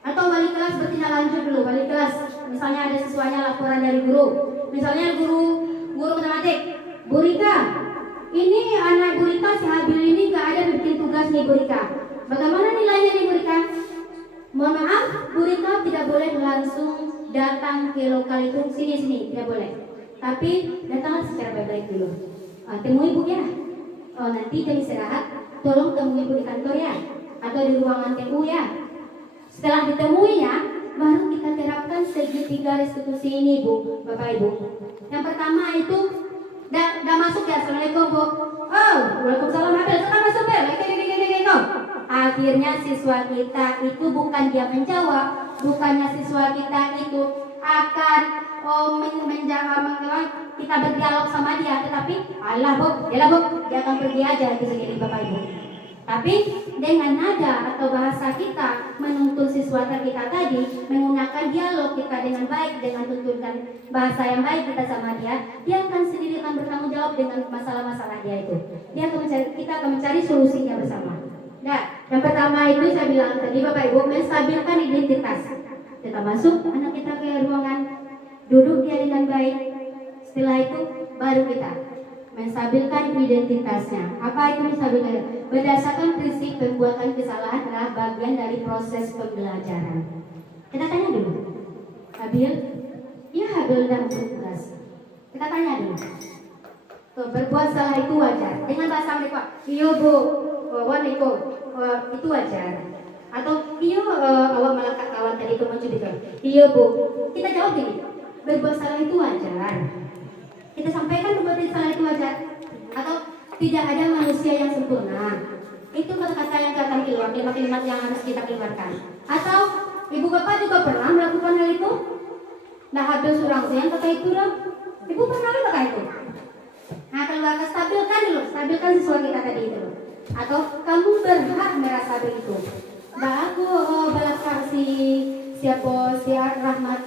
Atau wali kelas bertindak lanjut dulu, wali kelas, misalnya ada siswanya laporan dari guru, misalnya guru matematik, Bu Rika, ini anak Bu Rika si Habil ini gak ada bikin tugas nih Bu Rika. Bagaimana nilainya nih Bu Rika? Mohon maaf, Bu Rika tidak boleh langsung datang ke lokal itu sini, tidak boleh. Tapi datanglah secara baik-baik dulu. Temui Bu ya. Nanti jam istirahat, tolong temui Bu di kantor ya, atau di ruangan TU ya. Setelah ditemuinya, baru kita terapkan segitiga restitusi ini Bu, Bapak Ibu. Yang pertama itu udah masuk ya, Assalamualaikum Bu. Oh, Waalaikumsalam Habil, sekarang masuk ya. Akhirnya siswa kita itu bukan dia menjawab, bukannya siswa kita itu akan kita berdialog sama dia, tetapi Allah Bu, dia akan pergi aja itu sendiri Bapak Ibu. Tapi dengan nada atau bahasa kita menuntun siswa kita tadi, menggunakan dialog kita dengan baik, dengan tuntutan bahasa yang baik kita sama dia akan sendiri akan bertanggung jawab dengan masalah-masalah dia itu. Kita akan mencari solusinya bersama. Nah, yang pertama itu saya bilang tadi Bapak Ibu, menstabilkan identitas. Kita masuk anak kita ke ruangan, duduk dia dengan baik. Setelah itu baru kita menstabilkan identitasnya. Apa itu menstabilkan? Berdasarkan prinsip pembuatan kesalahan adalah bagian dari proses pembelajaran. Kita tanya dulu, Habil, ya Habil dan tugas. Kita tanya dulu. Berbuat salah itu wajar. Dengan bahasa mereka, iya Bu, waniko, itu wajar. Atau iya awak malaikat kawan tadi itu mencurigai. Iya Bu, kita jawab gini, berbuat salah itu wajar. Kita sampaikan berbuat salah itu wajar. Atau tidak ada manusia yang sempurna. Itu kata-kata yang akan keluar, kalimat-kalimat yang harus kita keluarkan. Atau ibu bapak juga pernah melakukan hal itu? Nah, ada surang yang kata itu dong. Ibu pernah kata itu? Nah, kalau stabilkan dulu, stabilkan siswa kita tadi itu. Atau kamu berhak merasa begitu. Nah, aku belakang si Rahmat.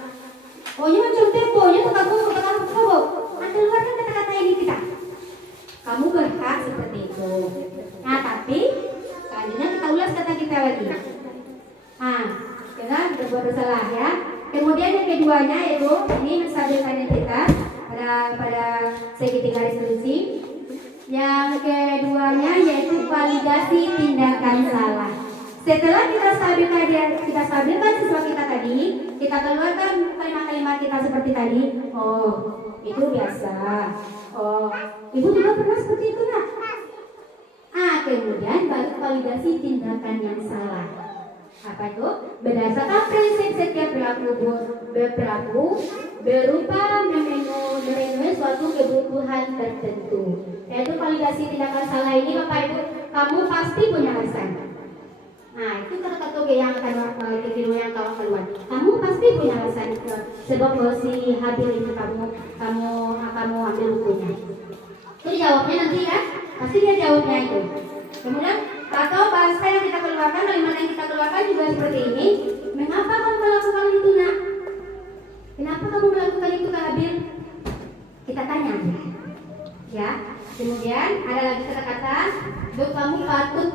Oh, ini macam tempo, ini kamu keluarkan kata-kata ini kita. Kamu berhak seperti itu. Nah, tapi selanjutnya kita ulas kata kita lagi. Nah, kita berbuat bersalah ya. Kemudian yang keduanya yaitu ini menstabilkan identitas pada segitiga restitusi. Yang keduanya yaitu validasi tindakan salah. Setelah kita stabilkan siswa kita tadi, kita keluarkan kalimat-kalimat kita seperti tadi. Oh, itu biasa. Oh, ibu juga pernah seperti itu nak? Kemudian baru validasi tindakan yang salah. Apa itu? Berdasarkan prinsip setiap berperilaku berupa memenuhi suatu kebutuhan tertentu. Yaitu validasi tindakan salah ini Bapak Ibu, kamu pasti punya alasan. Nah, itu kata-kata yang akan ditiru yang kawan-kawan. Kamu pasti punya alasan sebab si Habil ini kamu ambil bukunya. Itu jawabnya nanti ya, pasti dia jawabnya itu. Kemudian atau bahasa yang kita keluarkan, kalimat yang kita keluarkan juga seperti ini. Mengapa kamu melakukan itu nak? Kenapa kamu melakukan itu Kak Habil? Kita tanya ya. Kemudian ada lagi kata-kata, kamu patut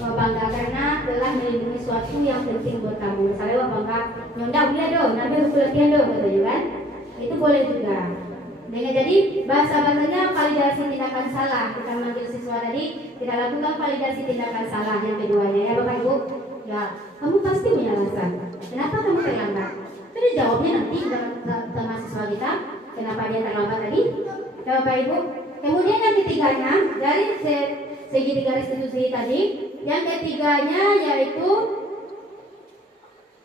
bangga karena telah melindungi sesuatu yang penting buat kamu. Misalnya bangga, nyondak dia dong, nanti aku latihan dong, gitu kan? Itu boleh juga. Jadi bahasanya validasi tindakan salah. Kita manggil siswa tadi, kita lakukan validasi tindakan salah yang keduanya ya Bapak Ibu. Ya, kamu pasti punya alasan. Kenapa kamu terlambat? Itu jawabnya nanti sama siswa kita. Kenapa dia terlambat tadi? Ya Bapak Ibu. Kemudian yang ketiganya dari segitiga restitusi tadi, yang ketiganya yaitu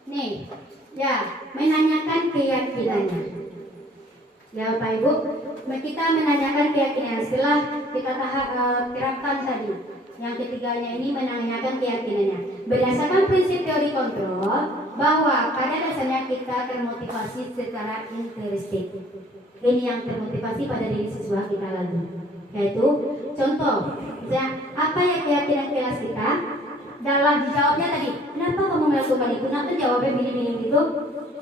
nih, ya menanyakan keyakinannya. Ya Bapak Ibu, kita menanyakan keyakinan setelah kita terapkan tadi. Yang ketiganya ini menanyakan keyakinannya. Berdasarkan prinsip teori kontrol, bahwa pada dasarnya kita termotivasi secara intrinsik. Ini yang termotivasi pada diri siswa kita lagi. Yaitu contoh, apa yang keyakinan kelas kita? Dalam dijawabnya tadi, kenapa kamu melakukan itu? Nanti jawabnya begini gitu.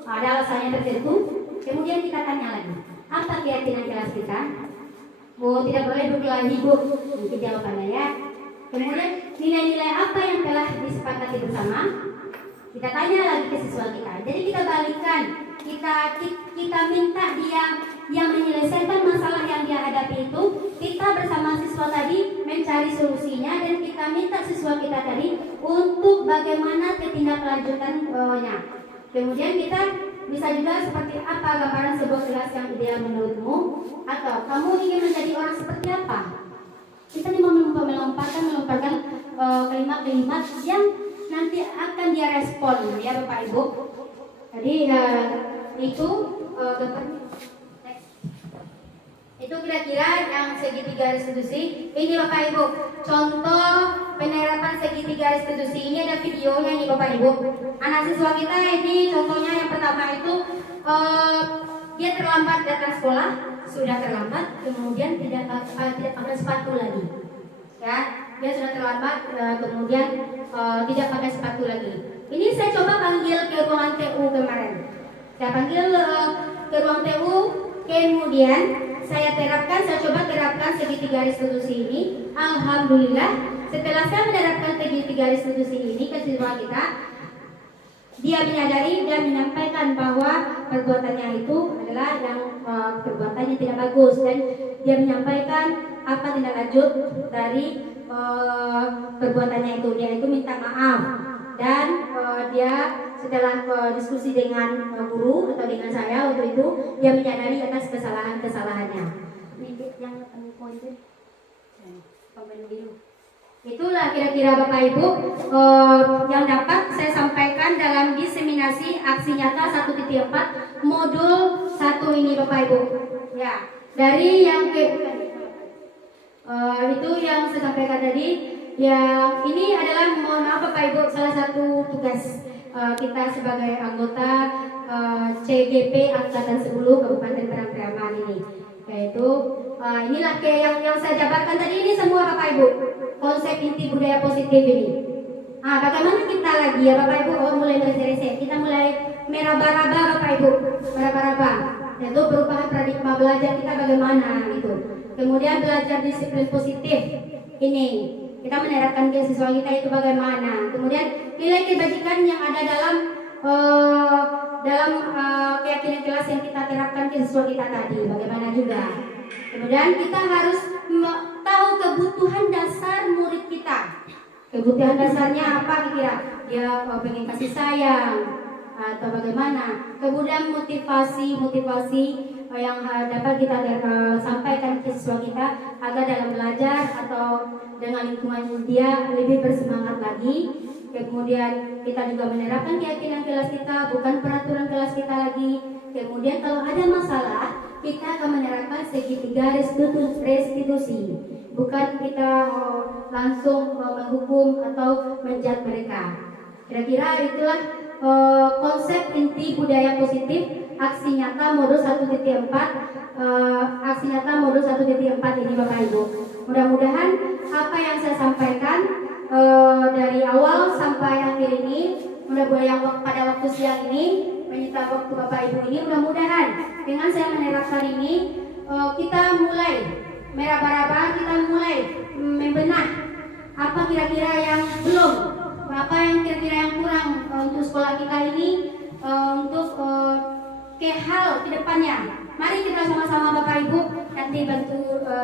Ada alasannya tertentu. Kemudian kita tanya lagi, apa keyakinan kelas kita? Oh, tidak boleh berkelahi bu. Mungkin jawabannya ya. Kemudian nilai-nilai apa yang telah disepakati bersama? Kita tanya lagi ke siswa kita. Jadi kita balikkan, kita minta dia yang menyelesaikan masalah yang dia hadapi itu. Kita bersama siswa tadi mencari solusinya dan kita minta siswa kita tadi untuk bagaimana ketindaklanjutannya. Kemudian kita bisa juga seperti apa gambaran sebuah kelas yang ideal menurutmu, atau kamu ingin menjadi orang seperti apa? Kita ini melomparkan kalimat-kalimat yang nanti akan dia respon ya Bapak Ibu. Jadi itu kira-kira yang segitiga restitusi. Ini Bapak Ibu, contoh penerapan segitiga restitusi. Ini ada videonya nih Bapak Ibu. Anak siswa kita ini contohnya yang pertama itu dia terlambat datang sekolah, sudah terlambat, kemudian tidak pakai sepatu lagi. Ya, dia sudah terlambat, kemudian tidak pakai sepatu lagi. Ini saya coba panggil ke ruangan TU kemarin. Saya panggil ke ruang TU, kemudian saya coba terapkan segitiga restitusi ini. Alhamdulillah, setelah saya menerapkan segitiga restitusi ini ke siswa kita, dia menyadari dan menyampaikan bahwa perbuatannya itu adalah yang perbuatan yang tidak bagus, dan dia menyampaikan apa tindak lanjut dari perbuatannya itu. Dia itu minta maaf, dan dia setelah diskusi dengan guru atau dengan saya waktu itu, dia menyadari atas kesalahannya. Ini yang poin itu, itulah kira-kira Bapak Ibu yang dapat saya sampaikan dalam diseminasi aksi nyata 1.4 modul 1 ini Bapak Ibu. Ya, dari yang itu yang saya sampaikan tadi. Yang ini adalah, mohon maaf Bapak Ibu, salah satu tugas kita sebagai anggota CGP Angkatan 10 Kabupaten Parangtriaman ini, yaitu inilah yang saya jabarkan tadi ini semua Bapak Ibu, konsep inti budaya positif ini. Bagaimana kita lagi ya Bapak Ibu? Mulai beres-beres, kita mulai meraba-raba Bapak Ibu, meraba-raba, yaitu perubahan paradigma belajar kita bagaimana gitu. Kemudian belajar disiplin positif ini, kita menerapkan ke siswa kita itu bagaimana. Kemudian nilai kebajikan yang ada dalam keyakinan kelas yang kita terapkan ke siswa kita tadi bagaimana juga. Kemudian kita harus tahu kebutuhan dasar murid kita. Kebutuhan dasarnya apa kira-kira? Dia pengen kasih sayang atau bagaimana. Kemudian motivasi yang dapat kita sampaikan ke siswa kita agar dalam belajar atau dengan lingkungan dia lebih bersemangat lagi. Kemudian kita juga menerapkan keyakinan kelas kita, bukan peraturan kelas kita lagi. Kemudian kalau ada masalah, kita akan menerapkan segitiga restitusi. Bukan kita langsung menghukum atau menjudge mereka. Kira-kira itulah konsep inti budaya positif aksi nyata modul 1.4 aksi nyata modul 1.4 ini Bapak Ibu. Mudah-mudahan apa yang saya sampaikan dari awal sampai akhir ini, mudah-mudahan pada waktu siang ini menyita waktu Bapak Ibu ini, mudah-mudahan dengan saya menerapkan ini kita mulai meraba-raba, kita mulai membenah apa kira-kira yang belum, apa yang kira-kira yang kurang untuk sekolah kita ini, untuk ke hal kedepannya. Mari kita sama-sama Bapak Ibu nanti bantu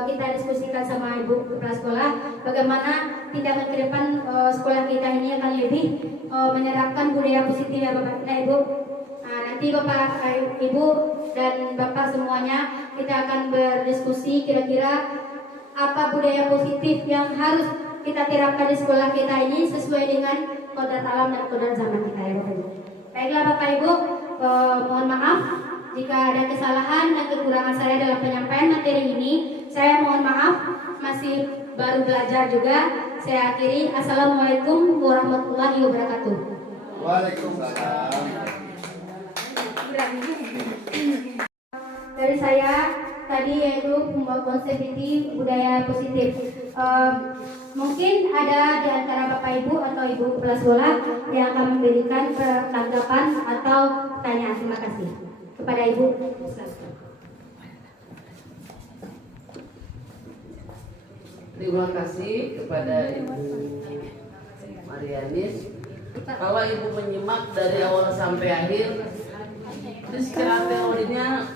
kita diskusikan sama Ibu Kepala Sekolah bagaimana tindakan ke depan sekolah kita ini akan lebih menerapkan budaya positif ya Bapak dan Ibu. Nah, nanti Bapak Ibu dan Bapak semuanya kita akan berdiskusi kira-kira apa budaya positif yang harus kita terapkan di sekolah kita ini sesuai dengan kodrat alam dan kodrat zaman kita ya Bapak Ibu. Baiklah Bapak Ibu, mohon maaf jika ada kesalahan dan kekurangan saya dalam penyampaian materi ini. Saya mohon maaf, masih baru belajar juga. Saya akhiri. Assalamualaikum warahmatullahi wabarakatuh. Waalaikumsalam. Dari saya tadi yaitu konsep inti budaya positif. Mungkin ada di antara Bapak Ibu atau Ibu Kepala Sekolah yang akan memberikan tanggapan atau pertanyaan. Terima kasih kepada Ibu. Terima kasih kepada Ibu Marianis. Kalau Ibu menyimak dari awal sampai akhir, itu secara teorinya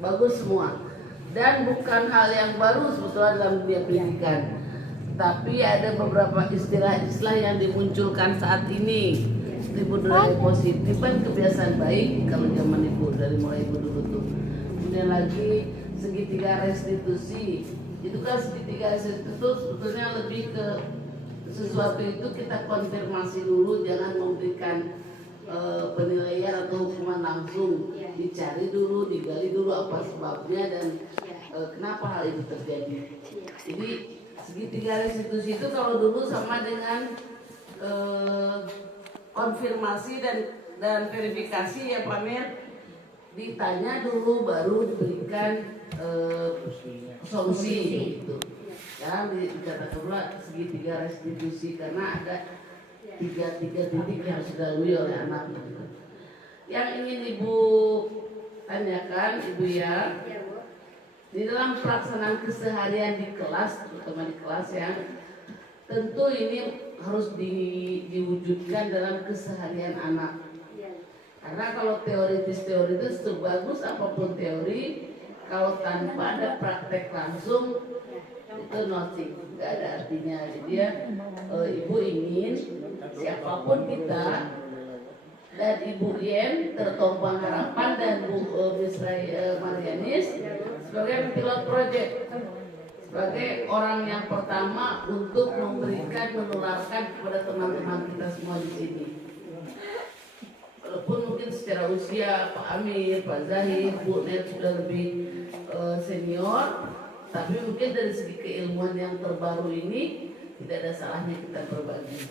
bagus semua. Dan bukan hal yang baru sebetulnya dalam dunia pendidikan. Tapi ada beberapa istilah-istilah yang dimunculkan saat ini. Seperti budaya positif kan kebiasaan baik kalau zaman Ibu dari mulai Ibu dulu tuh. Kemudian lagi segitiga restitusi. Itu kan segitiga restitusi itu sebetulnya lebih ke sesuatu itu kita konfirmasi dulu, jangan memberikan penilaian atau hukuman langsung. Dicari dulu, digali dulu apa sebabnya dan kenapa hal itu terjadi. Jadi segitiga restitusi itu kalau dulu sama dengan konfirmasi dan verifikasi ya Pak Mir, ditanya dulu baru diberikan solusi gitu. Ya dikatakan pula segitiga restitusi karena ada tiga titik yang harus dilalui oleh anak. Yang ingin Ibu tanyakan Ibu ya, di dalam pelaksanaan keseharian di kelas, terutama di kelas ya, tentu ini harus diwujudkan dalam keseharian anak. Karena kalau teoritis sebagus apapun teori, kalau tanpa ada praktek langsung itu nothing, nggak ada artinya. Jadi ya, Ibu ingin siapapun kita dan Ibu Yen tertombang harapan dan Bu Marianis sebagai pilot project, sebagai orang yang pertama untuk menularkan kepada teman-teman kita semua di sini. Walaupun mungkin secara usia Pak Amir, Pak Zahid, Bu Net sudah lebih senior, tapi mungkin dari segi keilmuan yang terbaru ini tidak ada salahnya kita berbagi.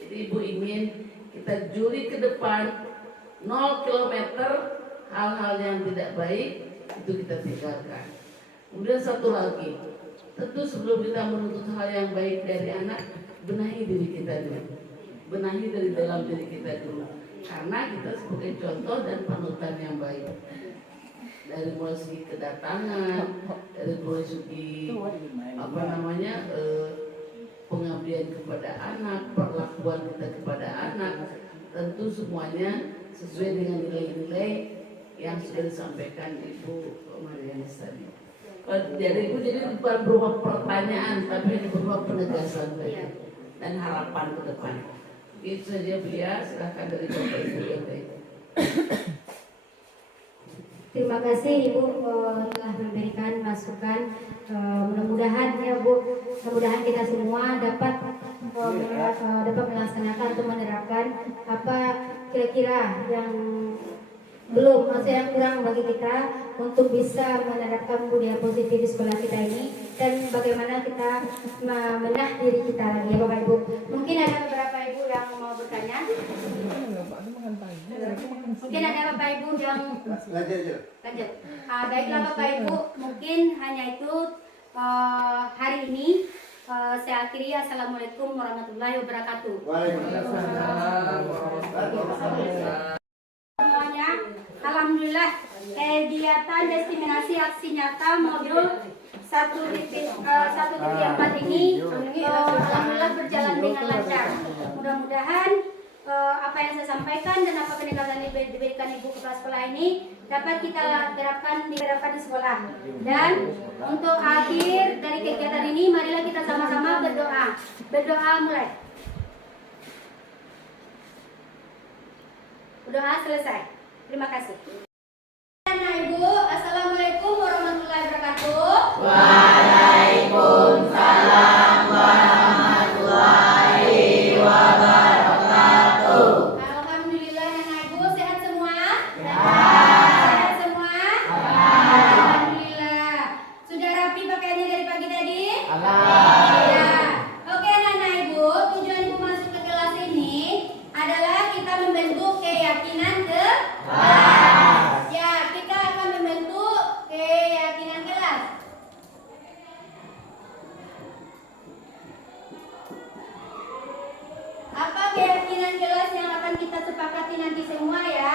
Jadi Ibu ingin kita juri ke depan 0 km hal-hal yang tidak baik itu kita tinggalkan. Kemudian satu lagi, tentu sebelum kita menuntut hal yang baik dari anak, benahi diri kita dulu, benahi dari dalam diri kita dulu, karena kita sebagai contoh dan panutan yang baik. Dari mulai segi kedatangan, dari mulai segi pengabdian kepada anak, perlakuan kita kepada anak, tentu semuanya sesuai dengan nilai-nilai yang sudah disampaikan Ibu Marianis tadi. Jadi Ibu jadi bukan berupa pertanyaan, tapi ini berupa penegasan saja dan harapan ke depan. Itu saja Bu ya, silakan dari Bapak Ibu yang baik. Terima kasih Ibu telah memberikan masukan. Mudah-mudahan ya Bu, mudah-mudahan kita semua dapat melaksanakan atau menerapkan apa kira-kira yang belum, maksudnya yang kurang bagi kita untuk bisa menerapkan budaya positif di sekolah kita ini, dan bagaimana kita menah diri kita lagi ya Bapak Ibu. Mungkin ada beberapa Ibu yang mau bertanya. Mungkin ada Bapak Ibu yang lanjut. Baiklah Bapak Ibu, mungkin hanya itu hari ini. Saya akhiri. Assalamualaikum warahmatullahi wabarakatuh. Waalaikumsalam warahmatullahi wabarakatuh. Semuanya, alhamdulillah kegiatan destinasi aksi nyata modul 1.4 ini alhamdulillah berjalan dengan lancar. Mudah-mudahan apa yang saya sampaikan dan apa peningkatan yang diberikan Bapak Ibu kepala sekolah ini dapat kita terapkan di sekolah. Dan untuk akhir dari kegiatan ini, marilah kita sama-sama berdoa. Berdoa mulai. Berdoa selesai. Terima kasih. Anak Ibu, Assalamualaikum warahmatullahi wabarakatuh. Waalaikumsalam warahmatullahi wabarakatuh. Alhamdulillah anak Ibu sehat semua? Sehat semua? Alhamdulillah. Sudah rapi pakaiannya dari pagi tadi? Ya. Oke anak Ibu, tujuan Ibu masuk ke kelas ini adalah kita membentuk keyakinan kelas. Ya, kita akan membentuk keyakinan kelas. Apa keyakinan kelas yang akan kita sepakati nanti semua ya?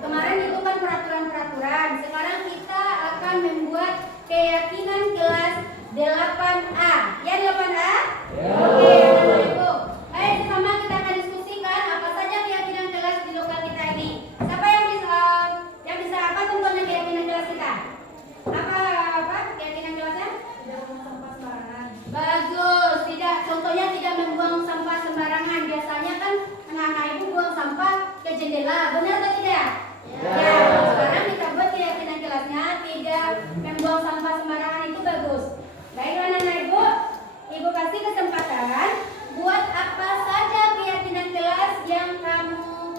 Kemarin itu kan peraturan-peraturan. Sekarang kita akan membuat keyakinan kelas 8A. Ya 8A? Oke, anak Ibu. Ayo sama kita akan diskusikan apa saja keyakinan kelas di lokal kita ini. Siapa yang bisa apa contohnya keyakinan kelas kita? Apa keyakinan kelasnya? Tidak membuang sampah sembarangan. Bagus. Contohnya tidak membuang sampah sembarangan. Biasanya kan anak-anak Ibu buang sampah ke jendela. Benar atau tidak? Ya. Sekarang kita buat keyakinan kelasnya tidak membuang sampah sembarangan, itu bagus. Baiklah anak-anak Ibu, Ibu kasih kesempatan buat apa saja keyakinan kelas yang kamu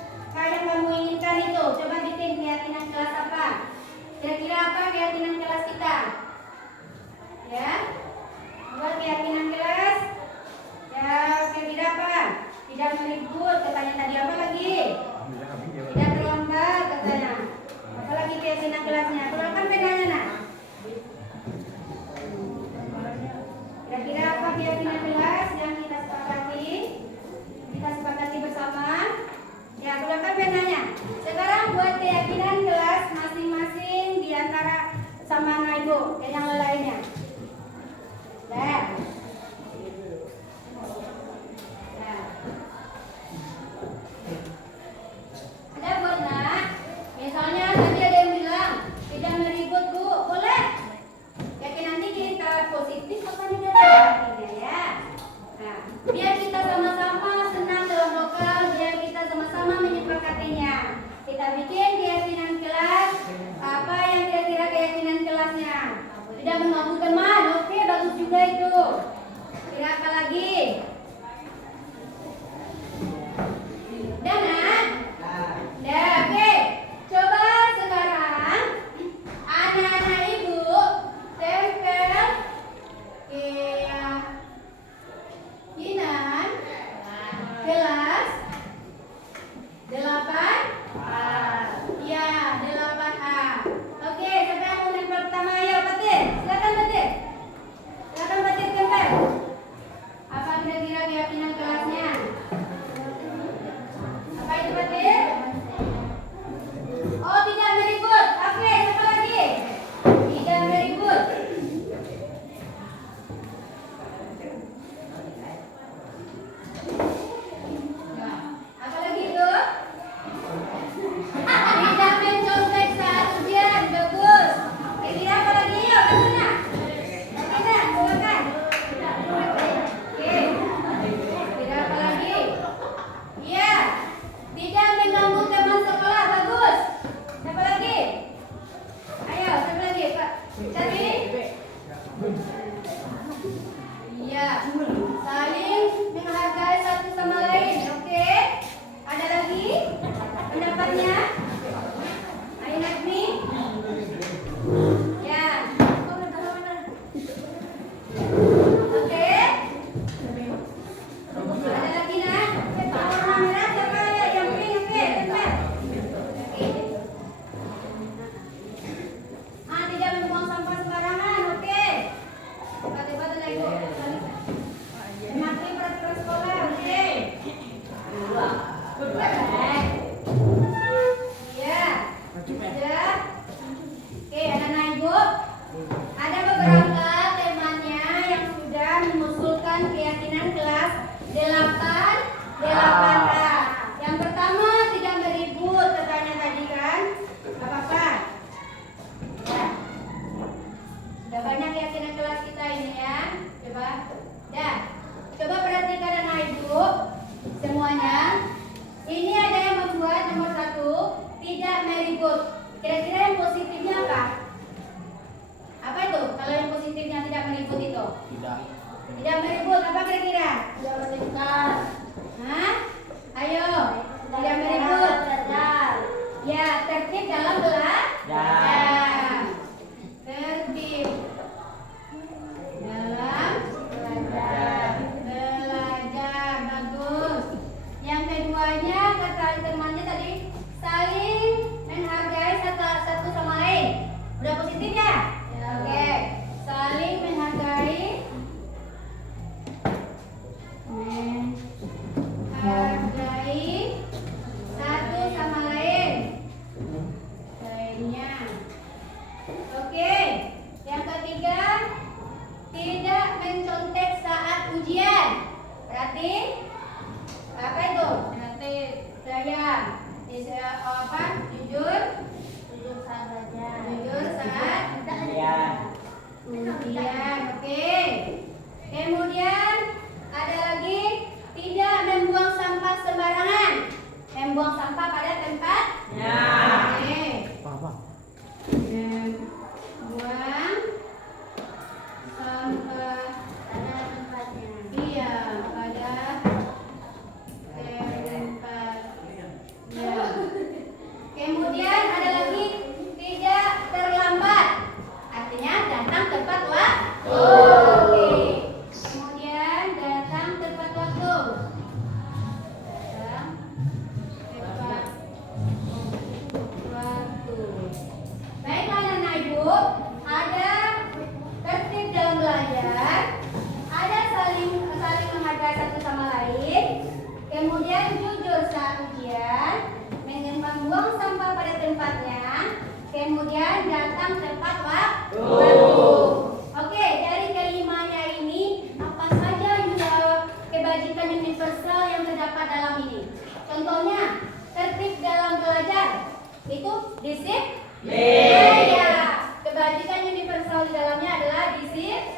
inginkan itu. Coba bikin keyakinan kelas apa? Kira-kira apa keyakinan kelas kita? Ya, buat keyakinan kelas. Ya, kira-kira apa? Tidak meribut, katanya tadi apa lagi? Tidak terlambat, katanya. Apalagi keyakinan kelasnya. Keluarkan penanya, nak. Kira-kira apa keyakinan kelas yang kita sepakati bersama? Ya, keluarkan penanya. Sekarang buat keyakinan kelas masing-masing di antara sama anak Ibu dan yang lainnya. Nah. Ada buat nak. Misalnya tadi ada yang bilang tidak meribut Bu, boleh. Yakin nanti kita positif apa negatif ya. Nah, biar kita sama-sama senang dalam lokal, biar kita sama-sama menyepakatinya. Kita bikin keyakinan kelas, apa yang kira-kira keyakinan kelasnya. Tidak mengganggu teman, oke bagus juga itu. Kira apa lagi? Dan ya, oke. Coba sekarang anak-anak Ibu tempel keyakinan kelas 8A. Ya, 8A. Oke, siapa yang mau nempel pertama? Ayo, Patir. Silakan Patir. Silakan Patir tempel. Apa kira semuanya. Ini ada yang membuat nomor 1 tidak meribut. Kira-kira yang positifnya apa? Apa itu? Kalau yang positifnya tidak meribut itu? Tidak meribut. Apa kira-kira? Tidak meningkat. Hah? Ayo. Tidak meribut. Ya, tertib dalam belajar. Tertib dalam belajar. Bagus. Yang keduanya kata temannya tadi saling menghargai satu sama lain. Udah positif ya? Oke. Saling menghargai satu sama lain. Lainnya. Oke. Yang ketiga, tidak mencontek saat ujian. Berarti apa itu? Berarti saya apa? Jujur saat belajar. Jujur saat ujian. Oke. Kemudian ada lagi tidak membuang sampah sembarangan. Membuang sampah pada tempatnya. Oke. Membuang sampah pada tempatnya. Iya, pada tempatnya. Kemudian ada lagi tidak terlambat. Artinya datang tepat waktu. Oke. Kemudian datang tepat waktu. Datang tepat waktu. Baiklah anak ibu, ada tertib dalam belajar, ada saling menghargai satu sama lain, kemudian jujur saat ujian, membuang sampah pada tempatnya, kemudian datang tepat waktu. Oke, dari kelimanya ini apa saja kebajikan universal yang terdapat dalam ini? Contohnya, tertib dalam belajar itu disiplin. Ya, kebajikan universal di dalamnya adalah disiplin.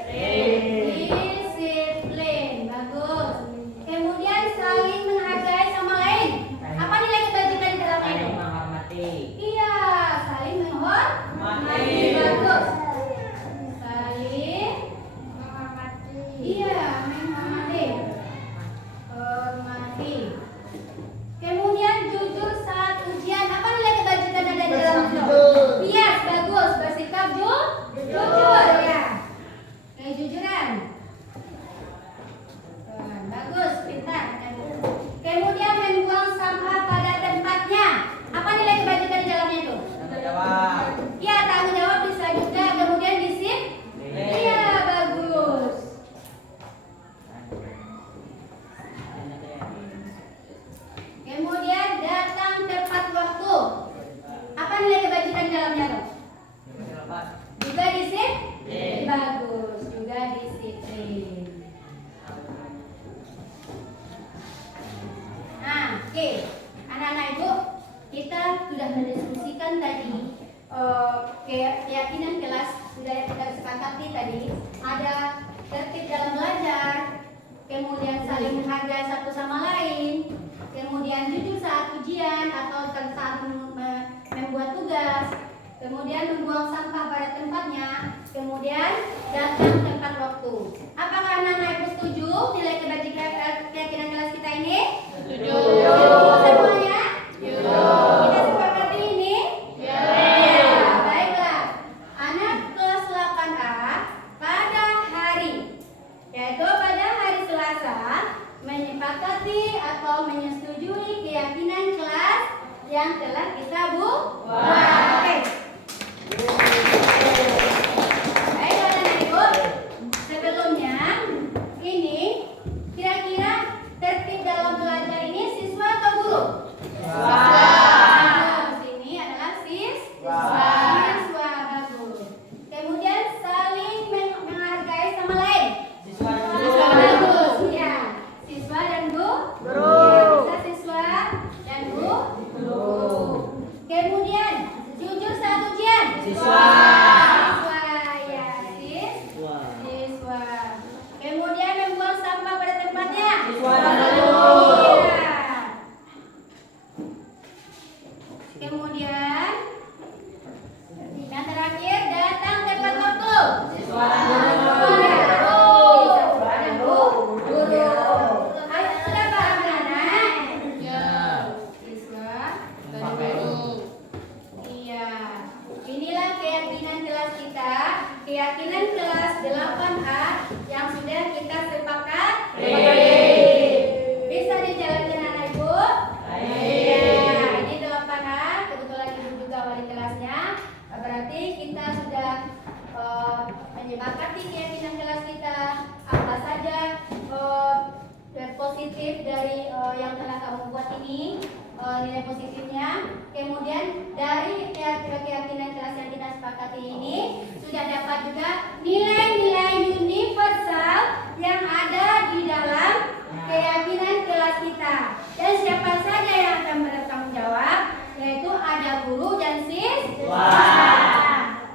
Bagus. Kemudian saling menghargai sama lain. Apa nilai kebajikan di dalamnya itu? Iya, saling menghormati. Bagus. Saling menghormati. Iya, menghormati. Hormati. Kemudian jujur saat ujian. Apa nilai kebajikan ada di dalam itu? Iya, bagus. Bersikap jujur ya. Kejujuran. Bagus, pintar. Kemudian membuang sampah pada tempatnya. Apa nilai kebajikan di dalamnya itu? Iya, tanggung jawab bisa juga. Kemudian disiplin. Iya, bagus. Kemudian datang tepat waktu. Apa nilai kebajikan di dalamnya tuh? Juga disiplin. Bagus, juga disiplin. Nah, oke. Anak-anak ibu, kita sudah mendiskusikan tadi keyakinan kelas, sudah kita sepakati tadi. Ada tertib dalam belajar, kemudian saling menghargai satu sama lain, kemudian jujur saat ujian atau saat membuat tugas, kemudian membuang sampah pada tempatnya, kemudian datang tepat waktu. Apakah anak-anak ibu setuju nilai keyakinan kelas kita ini? Setuju. Semuanya? Kita sepakati ini? Ya. Baiklah. Anak kelas 8A pada hari, yaitu pada hari Selasa, menyepakati atau menyetujui keyakinan kelas yang telah kita buat. Oke. Baiklah anak ibu, sebelumnya ini kira-kira tertib dalam belajar ini siswa atau guru? Ini adalah siswa. Bagus. Kemudian saling menghargai sama lain. Bagus. Ya, siswa dan guru. Ya, bisa siswa dan guru. Kemudian jujur saat ujian. kamu buat ini nilai positifnya. Kemudian dari keyakinan kelas yang kita sepakati ini sudah dapat juga nilai-nilai universal yang ada di dalam keyakinan kelas kita. Dan siapa saja yang akan bertanggung jawab, yaitu ada guru dan siswa.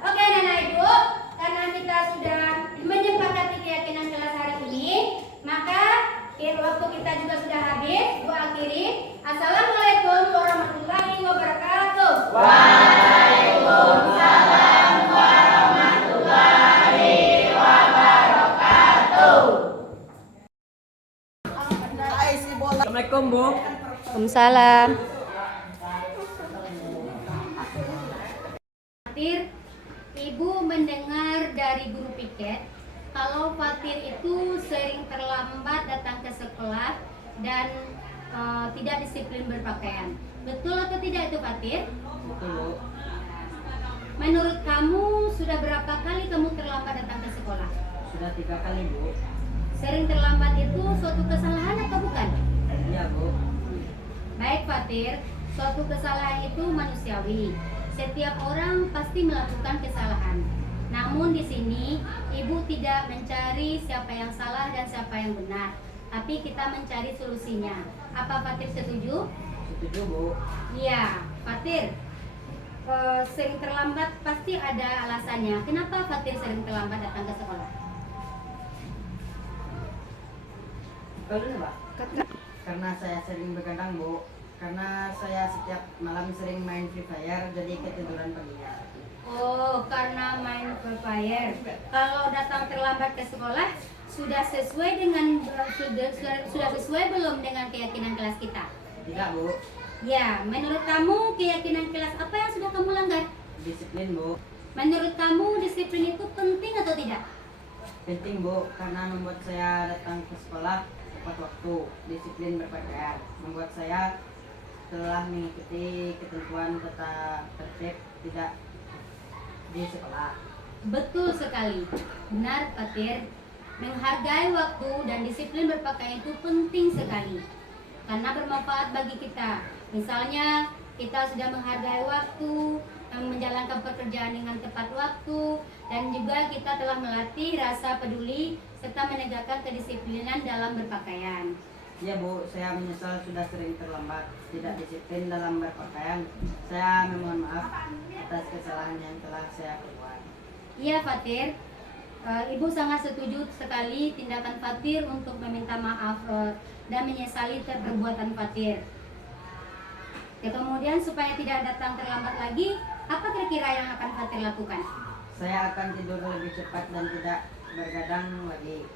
Oke Nana Ibu, karena kita sudah menyepakati keyakinan kelas hari ini, maka waktu kita juga sudah habis. Bu akhiri. Assalamualaikum warahmatullahi wabarakatuh. Waalaikumsalam warahmatullahi wabarakatuh. Assalamualaikum Bu. Waalaikumsalam. Fatir, Ibu mendengar dari guru piket kalau Fatir itu sering terlambat datang ke sekolah dan tidak disiplin berpakaian. Betul atau tidak itu Fatir? Betul Bu. Menurut kamu sudah berapa kali kamu terlambat datang ke sekolah? Sudah 3 kali Bu. Sering terlambat itu suatu kesalahan atau bukan? Iya Bu. Baik Fatir, suatu kesalahan itu manusiawi. Setiap orang pasti melakukan kesalahan. Namun di sini Ibu tidak mencari siapa yang salah dan siapa yang benar, tapi kita mencari solusinya. Apa Fatir setuju? Setuju Bu. Iya, Fatir. Sering terlambat pasti ada alasannya. Kenapa Fatir sering terlambat datang ke sekolah? Betul Pak. Karena saya sering begadang Bu. Karena saya setiap malam sering main Free Fire, jadi ketiduran paginya. Oh, karena main Free Fire. Kalau datang terlambat ke sekolah, sudah sesuai dengan sudah sesuai belum dengan keyakinan kelas kita? Tidak Bu. Ya, menurut kamu keyakinan kelas apa yang sudah kamu langgar? Disiplin Bu. Menurut kamu disiplin itu penting atau tidak? Penting Bu, karena membuat saya datang ke sekolah tepat waktu. Disiplin berpakaian membuat saya telah mengikuti ketentuan tata tertib tidak di sekolah. Betul sekali. Benar, Fatir. Menghargai waktu dan disiplin berpakaian itu penting sekali. Karena bermanfaat bagi kita. Misalnya, kita sudah menghargai waktu, menjalankan pekerjaan dengan tepat waktu, dan juga kita telah melatih rasa peduli serta menegakkan kedisiplinan dalam berpakaian. Ya Bu, saya menyesal sudah sering terlambat, tidak disiplin dalam berpakaian. Saya memohon maaf atas kesalahan yang telah saya perbuat. Iya Fatir, Ibu sangat setuju sekali tindakan Fatir untuk meminta maaf dan menyesali perbuatan Fatir. Ya, kemudian supaya tidak datang terlambat lagi, apa kira-kira yang akan Fatir lakukan? Saya akan tidur lebih cepat dan tidak bergadang lagi,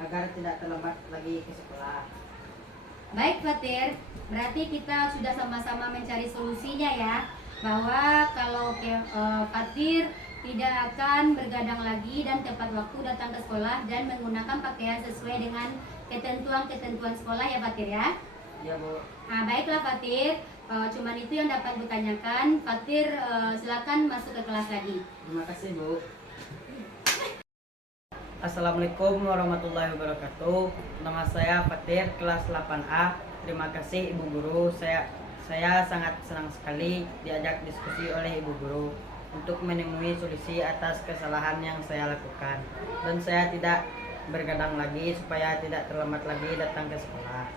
agar tidak terlambat lagi ke sekolah. Baik Fatir, berarti kita sudah sama-sama mencari solusinya ya, bahwa kalau Fatir tidak akan bergadang lagi dan tepat waktu datang ke sekolah dan menggunakan pakaian sesuai dengan ketentuan-ketentuan sekolah ya Fatir ya. Ya Bu. Nah baiklah Fatir, cuman itu yang dapat ditanyakan. Fatir silakan masuk ke kelas lagi. Terima kasih Bu. Assalamualaikum warahmatullahi wabarakatuh. Nama saya Fatir, kelas 8A. Terima kasih Ibu Guru. Saya sangat senang sekali diajak diskusi oleh Ibu Guru untuk menemui solusi atas kesalahan yang saya lakukan. Dan saya tidak bergadang lagi supaya tidak terlambat lagi datang ke sekolah.